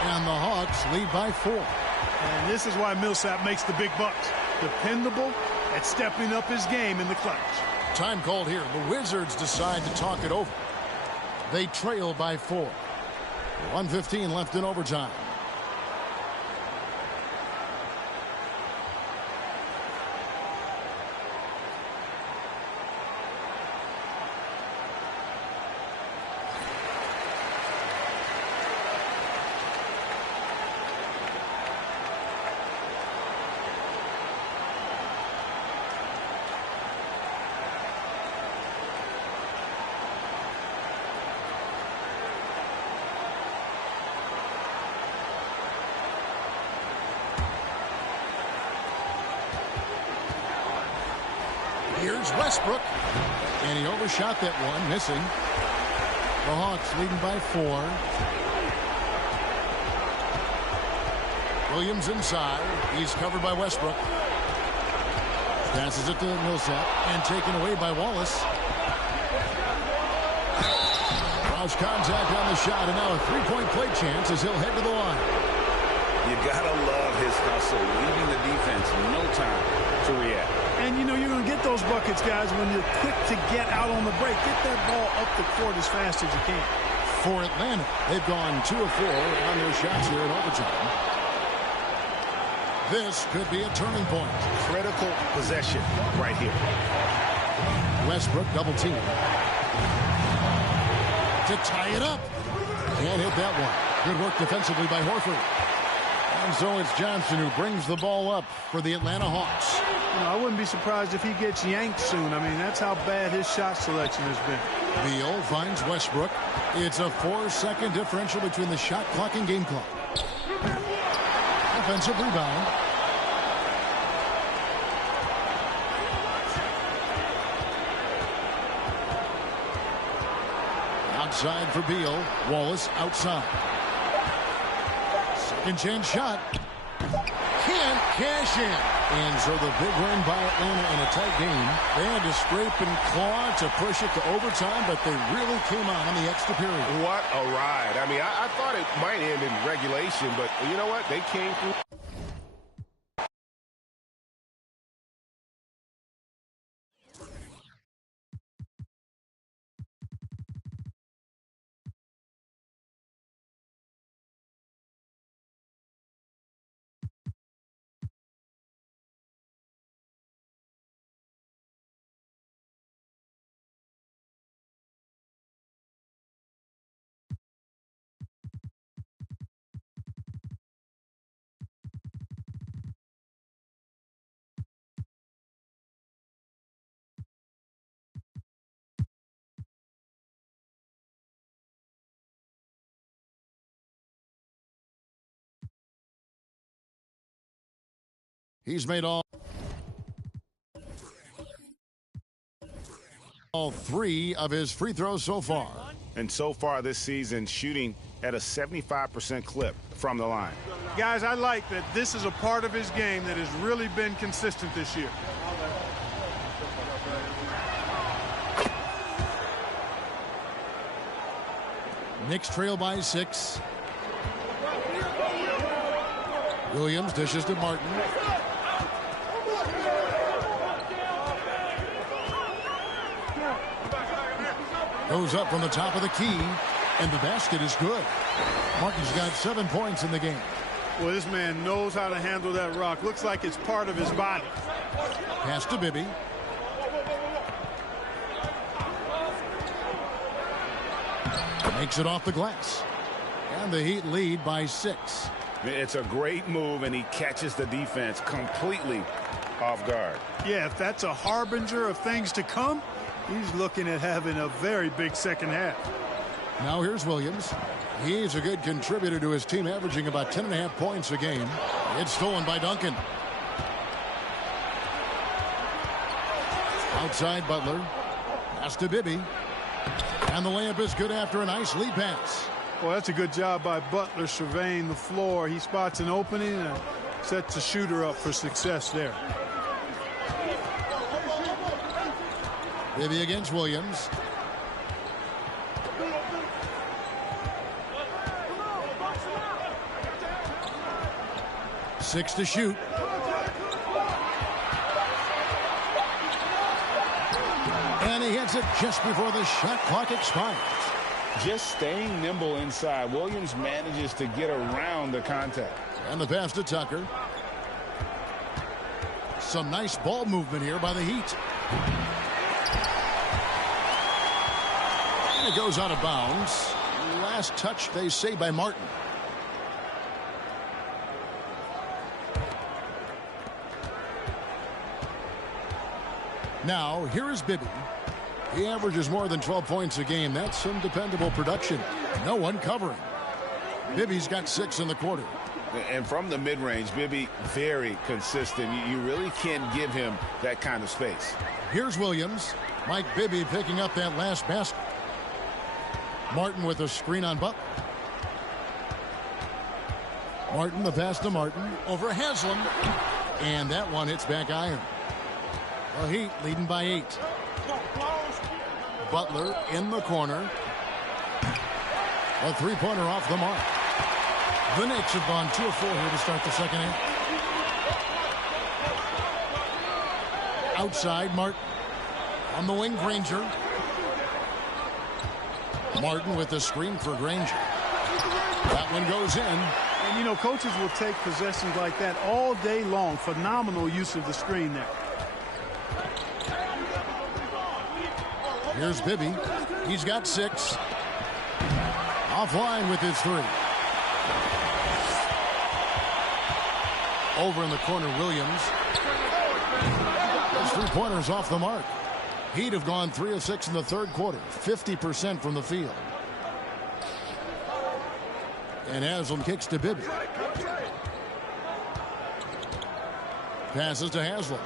And the Hawks lead by 4. And this is why Millsap makes the big bucks. Dependable at stepping up his game in the clutch. Time called here. The Wizards decide to talk it over. They trail by 4. 1:15 left in overtime. Here's Westbrook. And he overshot that one, missing. The Hawks leading by 4. Williams inside. He's covered by Westbrook. Passes it to Millsap and taken away by Wallace. Roush contact on the shot, and now a three-point play chance as he'll head to the line. You gotta love his hustle, leaving the defense no time to react. And, you know, you're going to get those buckets, guys, when you're quick to get out on the break. Get that ball up the court as fast as you can. For Atlanta, they've gone 2 of 4 on their shots here in overtime. This could be a turning point. Critical possession right here. Westbrook double team. To tie it up. Can't hit that one. Good work defensively by Horford. And so it's Johnson who brings the ball up for the Atlanta Hawks. You know, I wouldn't be surprised if he gets yanked soon. I mean, that's how bad his shot selection has been. Beal finds Westbrook. It's a 4-second differential between the shot clock and game clock. Offensive rebound. Outside for Beal. Wallace outside. Second chance shot. Can't cash in. And so the big win by Atlanta in a tight game. They had to scrape and claw to push it to overtime, but they really came on the extra period. What a ride. I mean, I thought it might end in regulation, but you know what? They came through. He's made all 3 of his free throws so far. And so far this season, shooting at a 75% clip from the line. Guys, I like that this is a part of his game that has really been consistent this year. Knicks trail by 6. Williams dishes to Martin. Goes up from the top of the key, and the basket is good. Martin's got 7 points in the game. Well, this man knows how to handle that rock. Looks like it's part of his body. Pass to Bibby. Makes it off the glass. And the Heat lead by 6. It's a great move, and he catches the defense completely off guard. Yeah, if that's a harbinger of things to come, he's looking at having a very big second half. Now here's Williams. He's a good contributor to his team, averaging about 10.5 points a game. It's stolen by Duncan. Outside Butler. Pass to Bibby. And the layup is good after a nice lead pass. Well, that's a good job by Butler surveying the floor. He spots an opening and sets the shooter up for success there. Bibby against Williams. 6 to shoot. And he hits it just before the shot clock expires. Just staying nimble inside. Williams manages to get around the contact. And the pass to Tucker. Some nice ball movement here by the Heat. And it goes out of bounds. Last touch, they say, by Martin. Now, here is Bibby. He averages more than 12 points a game. That's some dependable production. No one covering. Bibby's got 6 in the quarter. And from the mid-range, Bibby, very consistent. You really can't give him that kind of space. Here's Williams. Mike Bibby picking up that last basket. Martin with a screen on Butler. Martin, the pass to Martin. Over Haslam. And that one hits back iron. The Heat leading by 8. Butler in the corner. A three-pointer off the mark. The Knicks have gone 2 of 4 here to start the second half. Outside, Martin. On the wing, Granger. Martin with the screen for Granger. That one goes in. And, you know, coaches will take possessions like that all day long. Phenomenal use of the screen there. Here's Bibby. He's got 6. Offline with his 3. Over in the corner, Williams. Those three-pointers off the mark. Heat have gone 3 of 6 in the third quarter. 50% from the field. And Haslam kicks to Bibby. Passes to Haslam.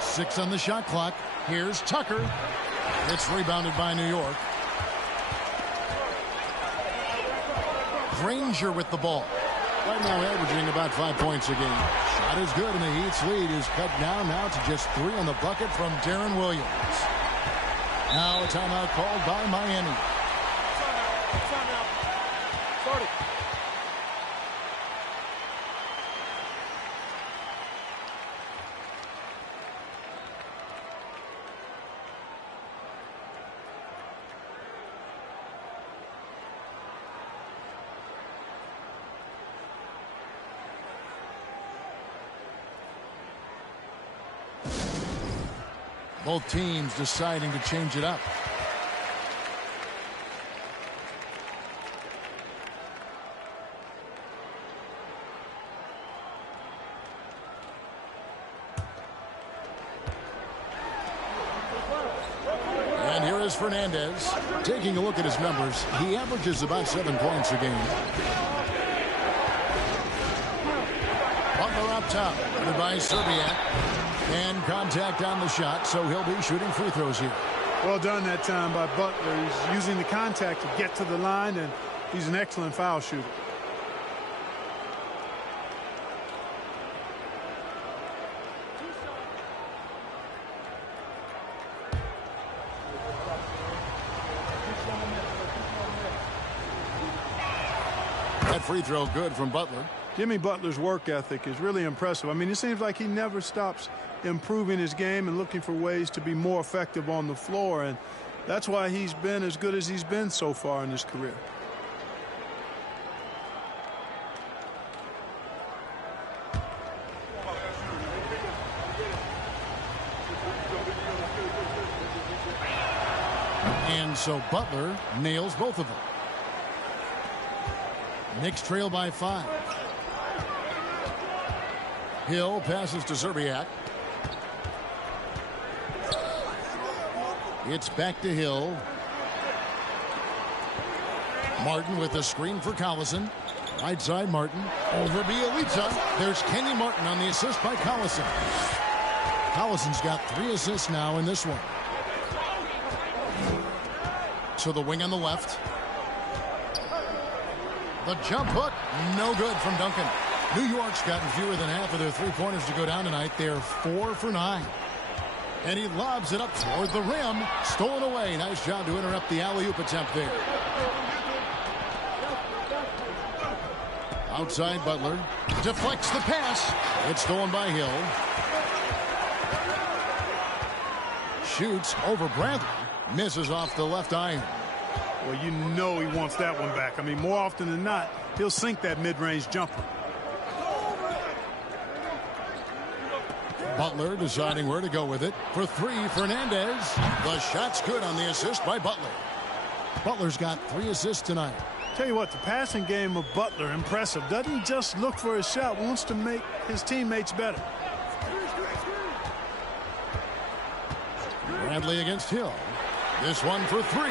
6 on the shot clock. Here's Tucker. It's rebounded by New York. Granger with the ball. Right now averaging about 5 points a game. Shot is good, and the Heat's lead is cut down now to just 3 on the bucket from Darren Williams. Now a timeout called by Miami. Timeout. Start it. Both teams deciding to change it up. And here is Fernandez. Taking a look at his numbers, he averages about 7 points a game. Butler up top, led by Serbiak. And contact on the shot, so he'll be shooting free throws here. Well done that time by Butler. He's using the contact to get to the line, and he's an excellent foul shooter. That free throw good from Butler. Jimmy Butler's work ethic is really impressive. I mean, it seems like he never stops improving his game and looking for ways to be more effective on the floor, and that's why he's been as good as he's been so far in his career. And so Butler nails both of them. Knicks trail by 5. Hill passes to Serbiak. It's back to Hill. Martin with a screen for Collison. Right side, Martin. Over Bielitsa. There's Kenny Martin on the assist by Collison. Collison's got 3 assists now in this one. To the wing on the left. The jump hook, no good from Duncan. New York's gotten fewer than half of their three-pointers to go down tonight. They're 4 for 9. And he lobs it up toward the rim. Stolen away. Nice job to interrupt the alley-oop attempt there. Outside Butler. Deflects the pass. It's stolen by Hill. Shoots over Bradley. Misses off the left iron. Well, you know he wants that one back. I mean, more often than not, he'll sink that mid-range jumper. Butler deciding where to go with it. For three, Fernandez. The shot's good on the assist by Butler. Butler's got 3 assists tonight. Tell you what, the passing game of Butler, impressive. Doesn't just look for a shot, wants to make his teammates better. Bradley against Hill. This one for 3.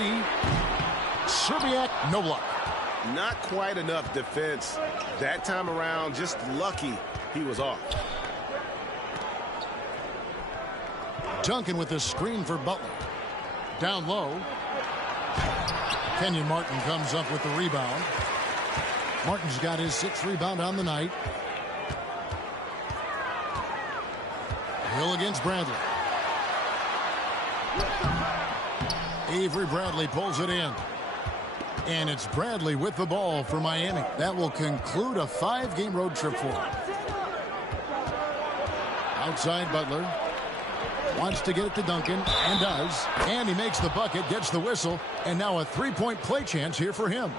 Serbiak, no luck. Not quite enough defense that time around. Just lucky he was off. Duncan with the screen for Butler. Down low. Kenyon Martin comes up with the rebound. Martin's got his 6th rebound on the night. Hill against Bradley. Avery Bradley pulls it in. And it's Bradley with the ball for Miami. That will conclude a 5-game road trip for him. Outside Butler. Wants to get it to Duncan, and does. And he makes the bucket, gets the whistle, and now a 3-point play chance here for him.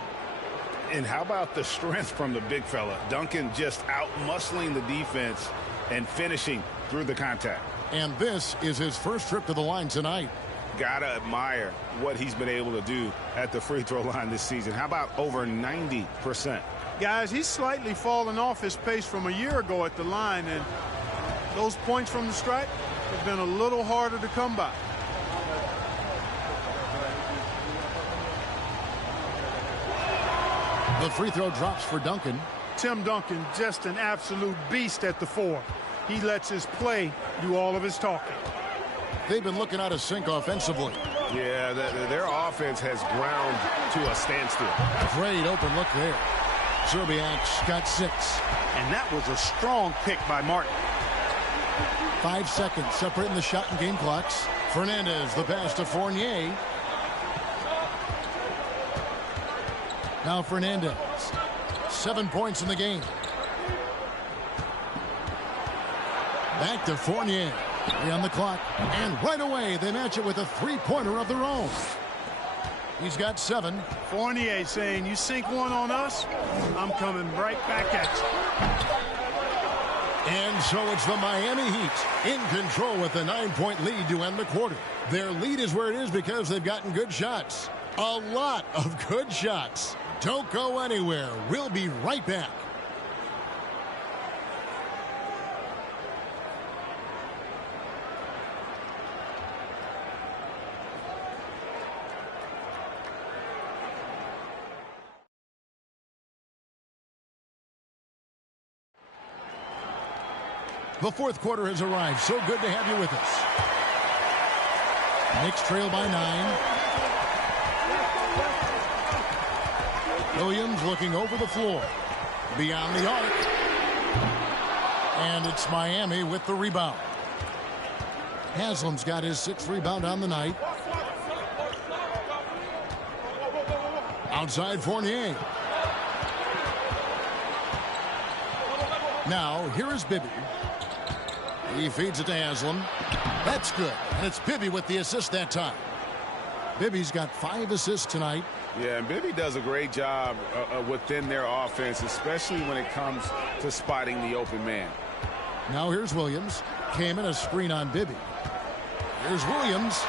And how about the strength from the big fella? Duncan just out-muscling the defense and finishing through the contact. And this is his first trip to the line tonight. Gotta admire what he's been able to do at the free throw line this season. How about over 90%? Guys, he's slightly fallen off his pace from a year ago at the line, and those points from the stripe have been a little harder to come by. The free throw drops for Duncan. Tim Duncan, just an absolute beast at the 4. He lets his play do all of his talking. They've been looking out of sync offensively. Yeah, their offense has ground to a standstill. Great open look there. Serbiak's got 6. And that was a strong pick by Martin. 5 seconds separating the shot and game clocks. Fernandez, the pass to Fournier. Now Fernandez. 7 points in the game. Back to Fournier. 3 on the clock. And right away, they match it with a 3-pointer of their own. He's got 7. Fournier saying, you sink one on us, I'm coming right back at you. And so it's the Miami Heat in control with a 9-point lead to end the quarter. Their lead is where it is because they've gotten good shots. A lot of good shots. Don't go anywhere. We'll be right back. The fourth quarter has arrived. So good to have you with us. Knicks trail by 9. Williams looking over the floor. Beyond the arc. And it's Miami with the rebound. Haslam's got his 6th rebound on the night. Outside Fournier. Now, here is Bibby. He feeds it to Haslam. That's good. And it's Bibby with the assist that time. Bibby's got 5 assists tonight. Yeah, and Bibby does a great job within their offense, especially when it comes to spotting the open man. Now here's Williams. Came in a screen on Bibby. Here's Williams.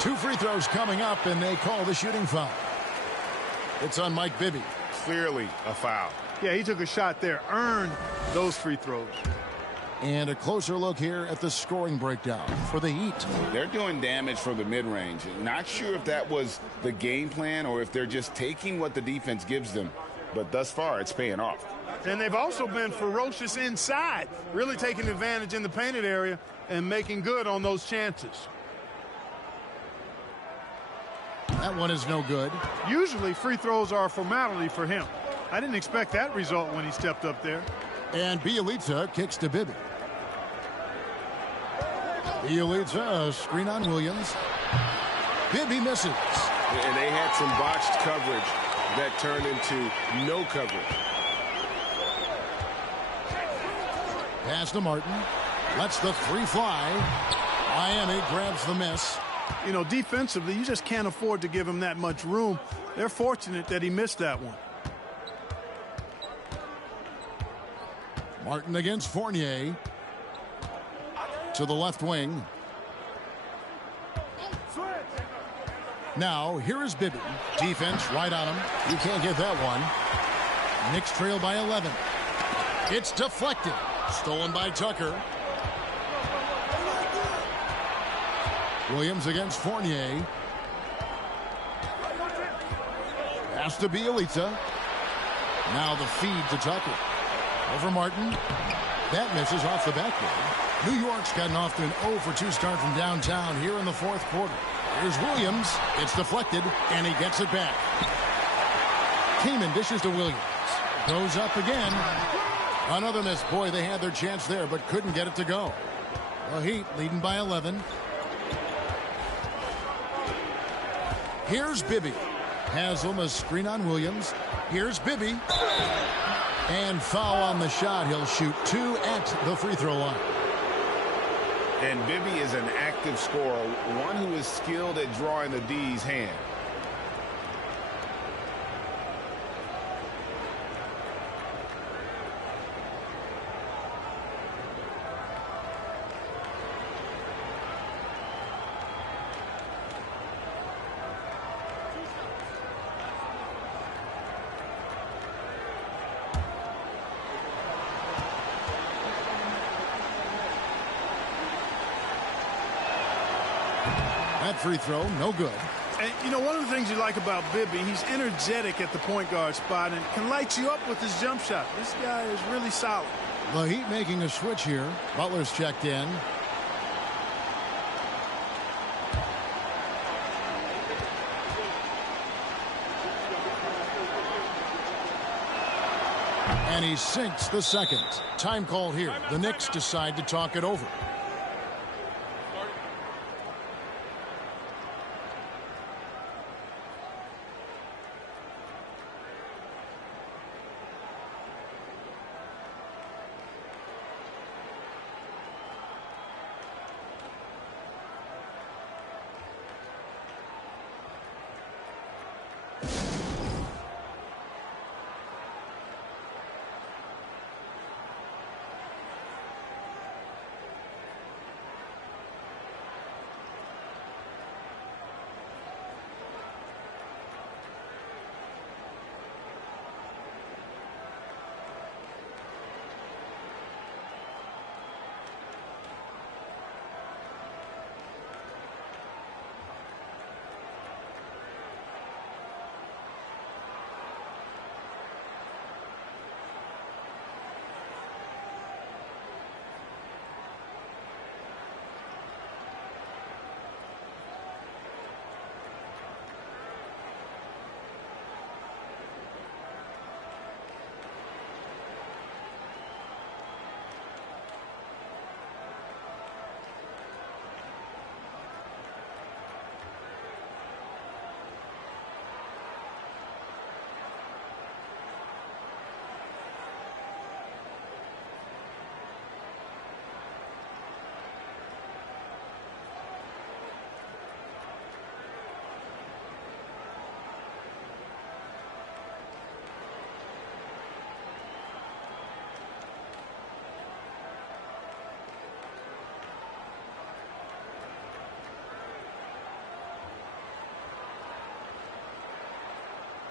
2 free throws coming up, and they call the shooting foul. It's on Mike Bibby. Clearly a foul. Yeah, he took a shot there, earned those free throws. And a closer look here at the scoring breakdown for the Heat. They're doing damage from the mid-range. Not sure if that was the game plan or if they're just taking what the defense gives them. But thus far, it's paying off. And they've also been ferocious inside, really taking advantage in the painted area and making good on those chances. That one is no good. Usually free throws are a formality for him. I didn't expect that result when he stepped up there. And Bielitsa kicks to Bibby. Bielitsa, a screen on Williams. Bibby misses. And they had some botched coverage that turned into no coverage. Pass to Martin. Lets the three fly. Miami grabs the miss. You know, defensively, you just can't afford to give him that much room. They're fortunate that he missed that one. Martin against Fournier. To the left wing. Now, here is Bibby. Defense right on him. You can't get that one. Knicks trail by 11. It's deflected. Stolen by Tucker. Williams against Fournier. Pass to Bielitsa. Now the feed to Tucker. Over Martin. That misses off the backboard. New York's gotten off to an 0-for-2 start from downtown here in the fourth quarter. Here's Williams. It's deflected, and he gets it back. Kaman dishes to Williams. Goes up again. Another miss. Boy, they had their chance there, but couldn't get it to go. The Heat leading by 11. Here's Bibby. Haslam a screen on Williams. Here's Bibby. And foul on the shot. He'll shoot 2 at the free throw line. And Bibby is an active scorer, one who is skilled at drawing the D's hand. That free throw, no good. And, you know, one of the things you like about Bibby, he's energetic at the point guard spot and can light you up with his jump shot. This guy is really solid. The Heat making a switch here. Butler's checked in. And he sinks the second. Time called here. The Knicks decide to talk it over.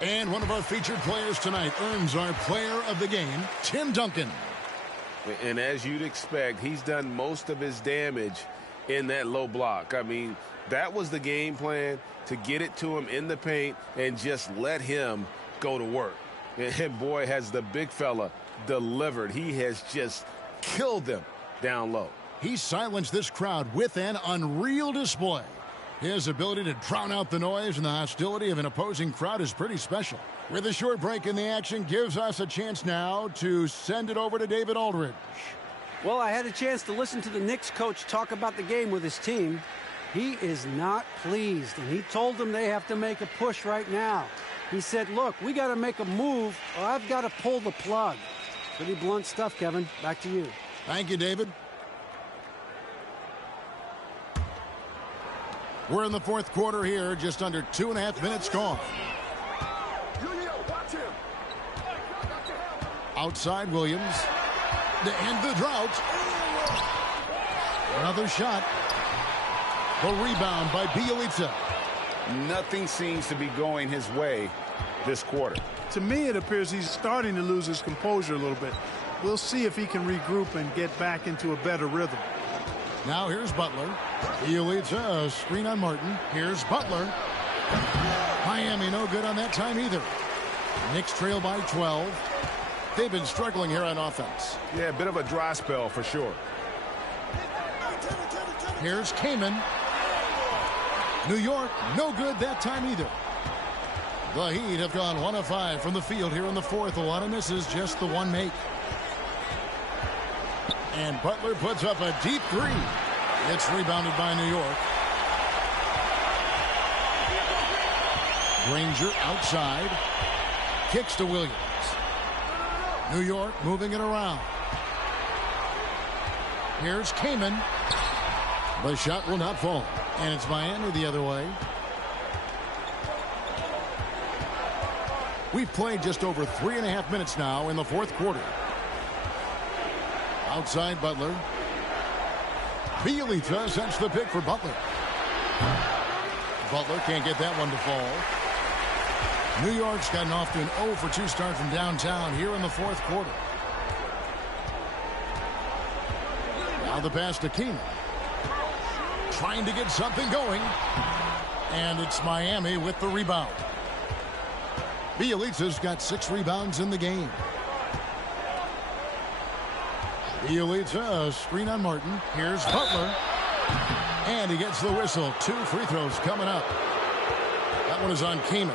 And one of our featured players tonight earns our player of the game, Tim Duncan. And as you'd expect, he's done most of his damage in that low block. I mean, that was the game plan, to get it to him in the paint and just let him go to work. And boy, has the big fella delivered. He has just killed them down low. He silenced this crowd with an unreal display. His ability to drown out the noise and the hostility of an opposing crowd is pretty special. With a short break in the action, gives us a chance now to send it over to David Aldridge. Well, I had a chance to listen to the Knicks coach talk about the game with his team. He is not pleased, and he told them they have to make a push right now. He said, look, we got to make a move or I've got to pull the plug. Pretty blunt stuff, Kevin. Back to you. Thank you, David. We're in the fourth quarter here, just under 2.5 minutes gone. Outside Williams to end the drought. Another shot. The rebound by Bielitsa. Nothing seems to be going his way this quarter. To me, it appears he's starting to lose his composure a little bit. We'll see if he can regroup and get back into a better rhythm. Now here's Butler. Bielitsa, a screen on Martin. Here's Butler. Miami no good on that time either. Knicks trail by 12. They've been struggling here on offense. Yeah, a bit of a dry spell for sure. Here's Kaman. New York, no good that time either. The Heat have gone 1 of 5 from the field here in the fourth. A lot of misses, just the one make. And Butler puts up a deep three. It's rebounded by New York. Granger outside. Kicks to Williams. New York moving it around. Here's Kaman. The shot will not fall. And it's Miami the other way. We've played just over 3.5 minutes now in the fourth quarter. Outside Butler. Bielitsa sets the pick for Butler. Butler can't get that one to fall. New York's gotten off to an 0 for 2 start from downtown here in the fourth quarter. Now the pass to Keenan. Trying to get something going. And it's Miami with the rebound. Bielitsa's got 6 rebounds in the game. Bielitsa, a screen on Martin. Here's Butler. And he gets the whistle. 2 free throws coming up. That one is on Kaman.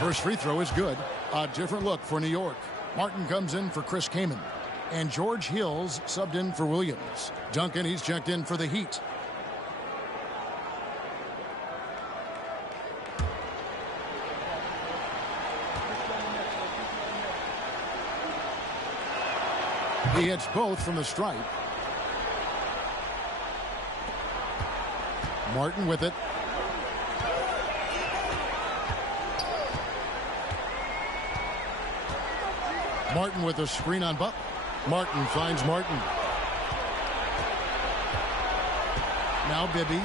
First free throw is good. A different look for New York. Martin comes in for Chris Kaman. And George Hill's subbed in for Williams. Duncan, he's checked in for the Heat. He hits both from the stripe. Martin with it. Martin with a screen on Butler. Martin finds Martin. Now Bibby.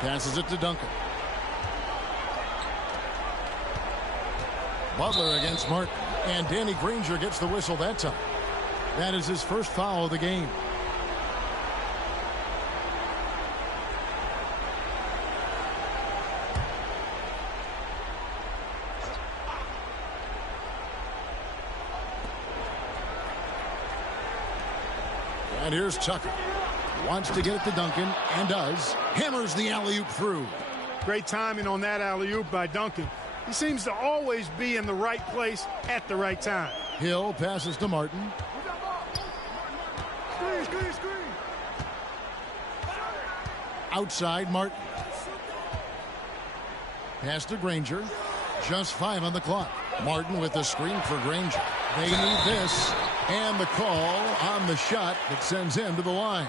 Passes it to Duncan. Butler against Martin. And Danny Granger gets the whistle that time. That is his first foul of the game. And here's Tucker. Wants to get it to Duncan, and does. Hammers the alley-oop through. Great timing on that alley-oop by Duncan. He seems to always be in the right place at the right time. Hill passes to Martin. Screen. Outside Martin. Pass to Granger. Just 5 on the clock. Martin with the screen for Granger. They need this. And the call on the shot that sends him to the line.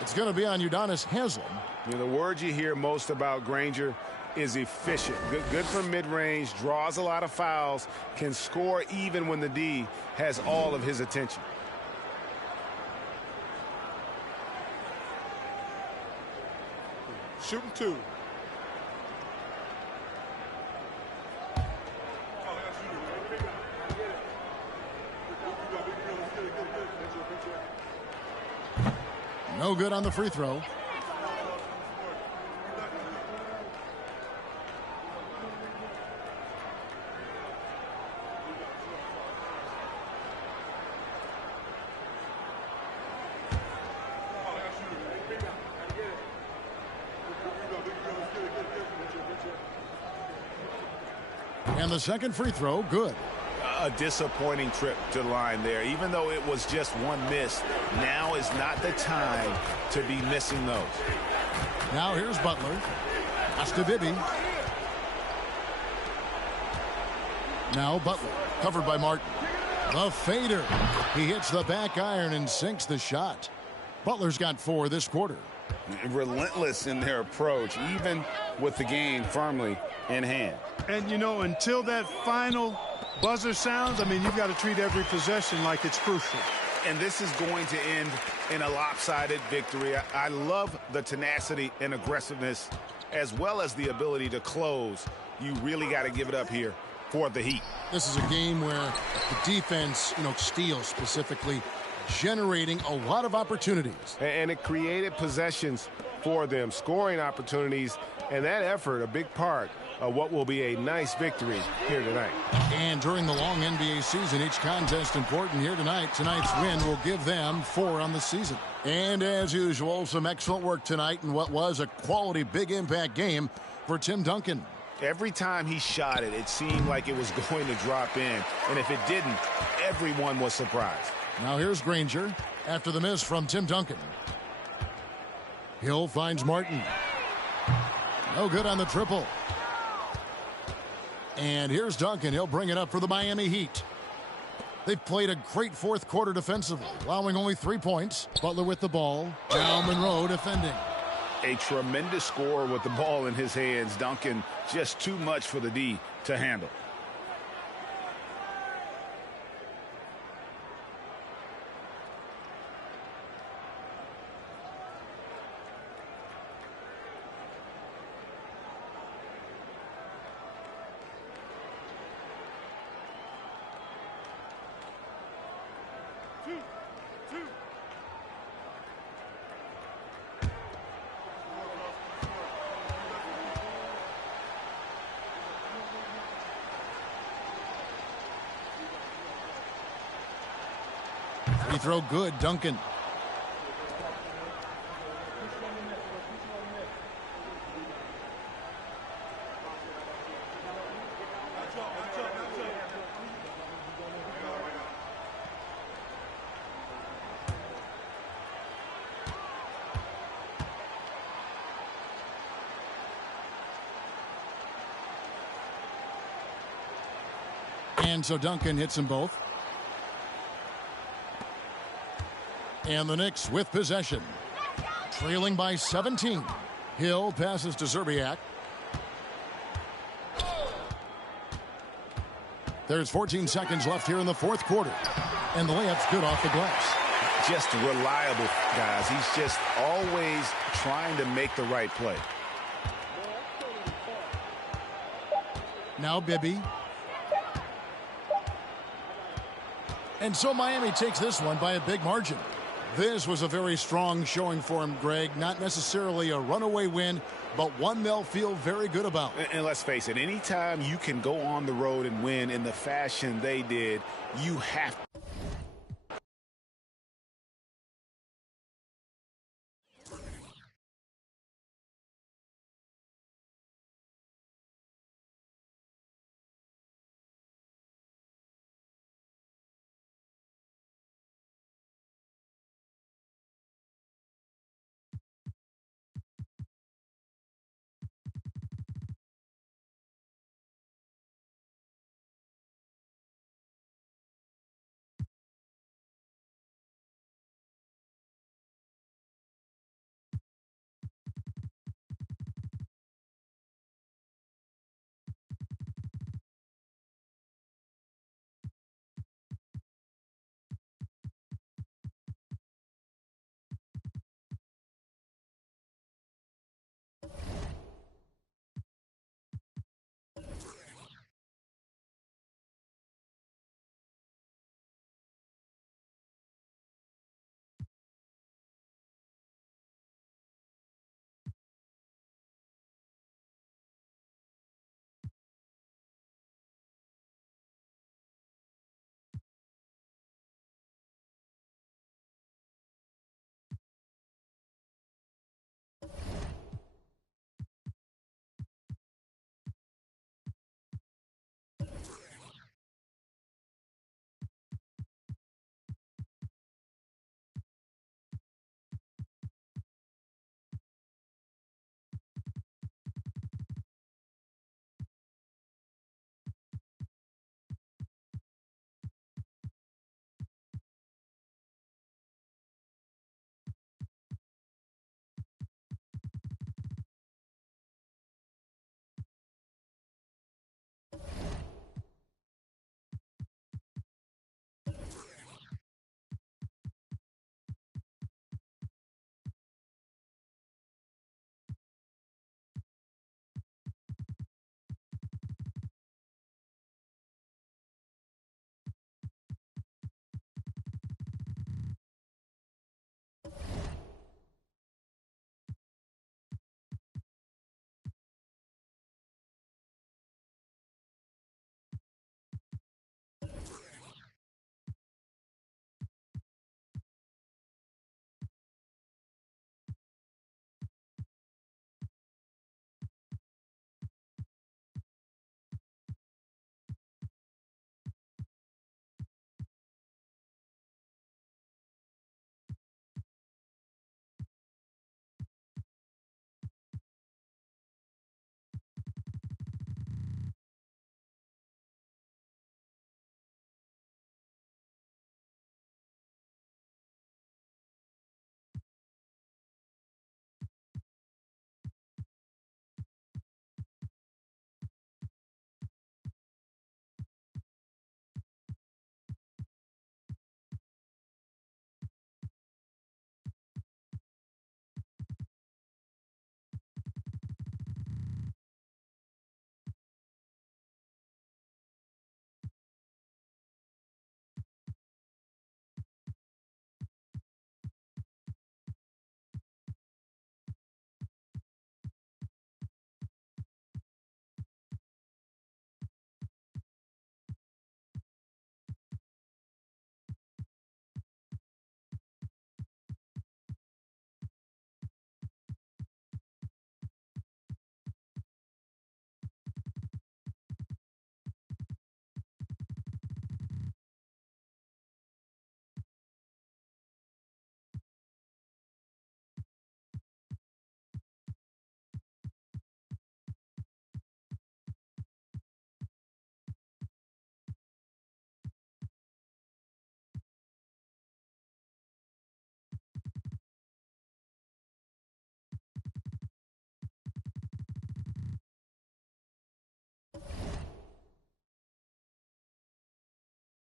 It's going to be on Udonis Haslem. You know, the word you hear most about Granger is efficient. Good from mid-range, draws a lot of fouls, can score even when the D has all of his attention. Shooting 2. No good on the free throw. And the second free throw, good. A disappointing trip to the line there. Even though it was just one miss, now is not the time to be missing those. Now here's Butler. Pass to Bibby. Now Butler, covered by Martin. The fader. He hits the back iron and sinks the shot. Butler's got 4 this quarter. Relentless in their approach, even with the game firmly in hand. And, you know, until that final buzzer sounds, I mean, you've got to treat every possession like it's crucial. And this is going to end in a lopsided victory. I love the tenacity and aggressiveness as well as the ability to close. You really got to give it up here for the Heat. This is a game where the defense, steals specifically, generating a lot of opportunities. And it created possessions for them, scoring opportunities, and that effort, a big part of what will be a nice victory here tonight. And during the long NBA season, each contest important here tonight. Tonight's win will give them 4 on the season. And as usual, some excellent work tonight in what was a quality big impact game for Tim Duncan. Every time he shot it, it seemed like it was going to drop in. And if it didn't, everyone was surprised. Now here's Granger after the miss from Tim Duncan. Hill finds Martin. No good on the triple. And here's Duncan. He'll bring it up for the Miami Heat. They've played a great fourth quarter defensively, allowing only 3 points. Butler with the ball. Now Monroe defending. A tremendous scorer with the ball in his hands. Duncan just too much for the D to handle. Free throw good, Duncan. And so Duncan hits them both. And the Knicks with possession. Trailing by 17. Hill passes to Zerbiak. There's 14 seconds left here in the fourth quarter. And the layup's good off the glass. Just reliable, guys. He's just always trying to make the right play. Now Bibby. And so Miami takes this one by a big margin. This was a very strong showing for him, Greg. Not necessarily a runaway win, but one they'll feel very good about. And let's face it, anytime you can go on the road and win in the fashion they did, you have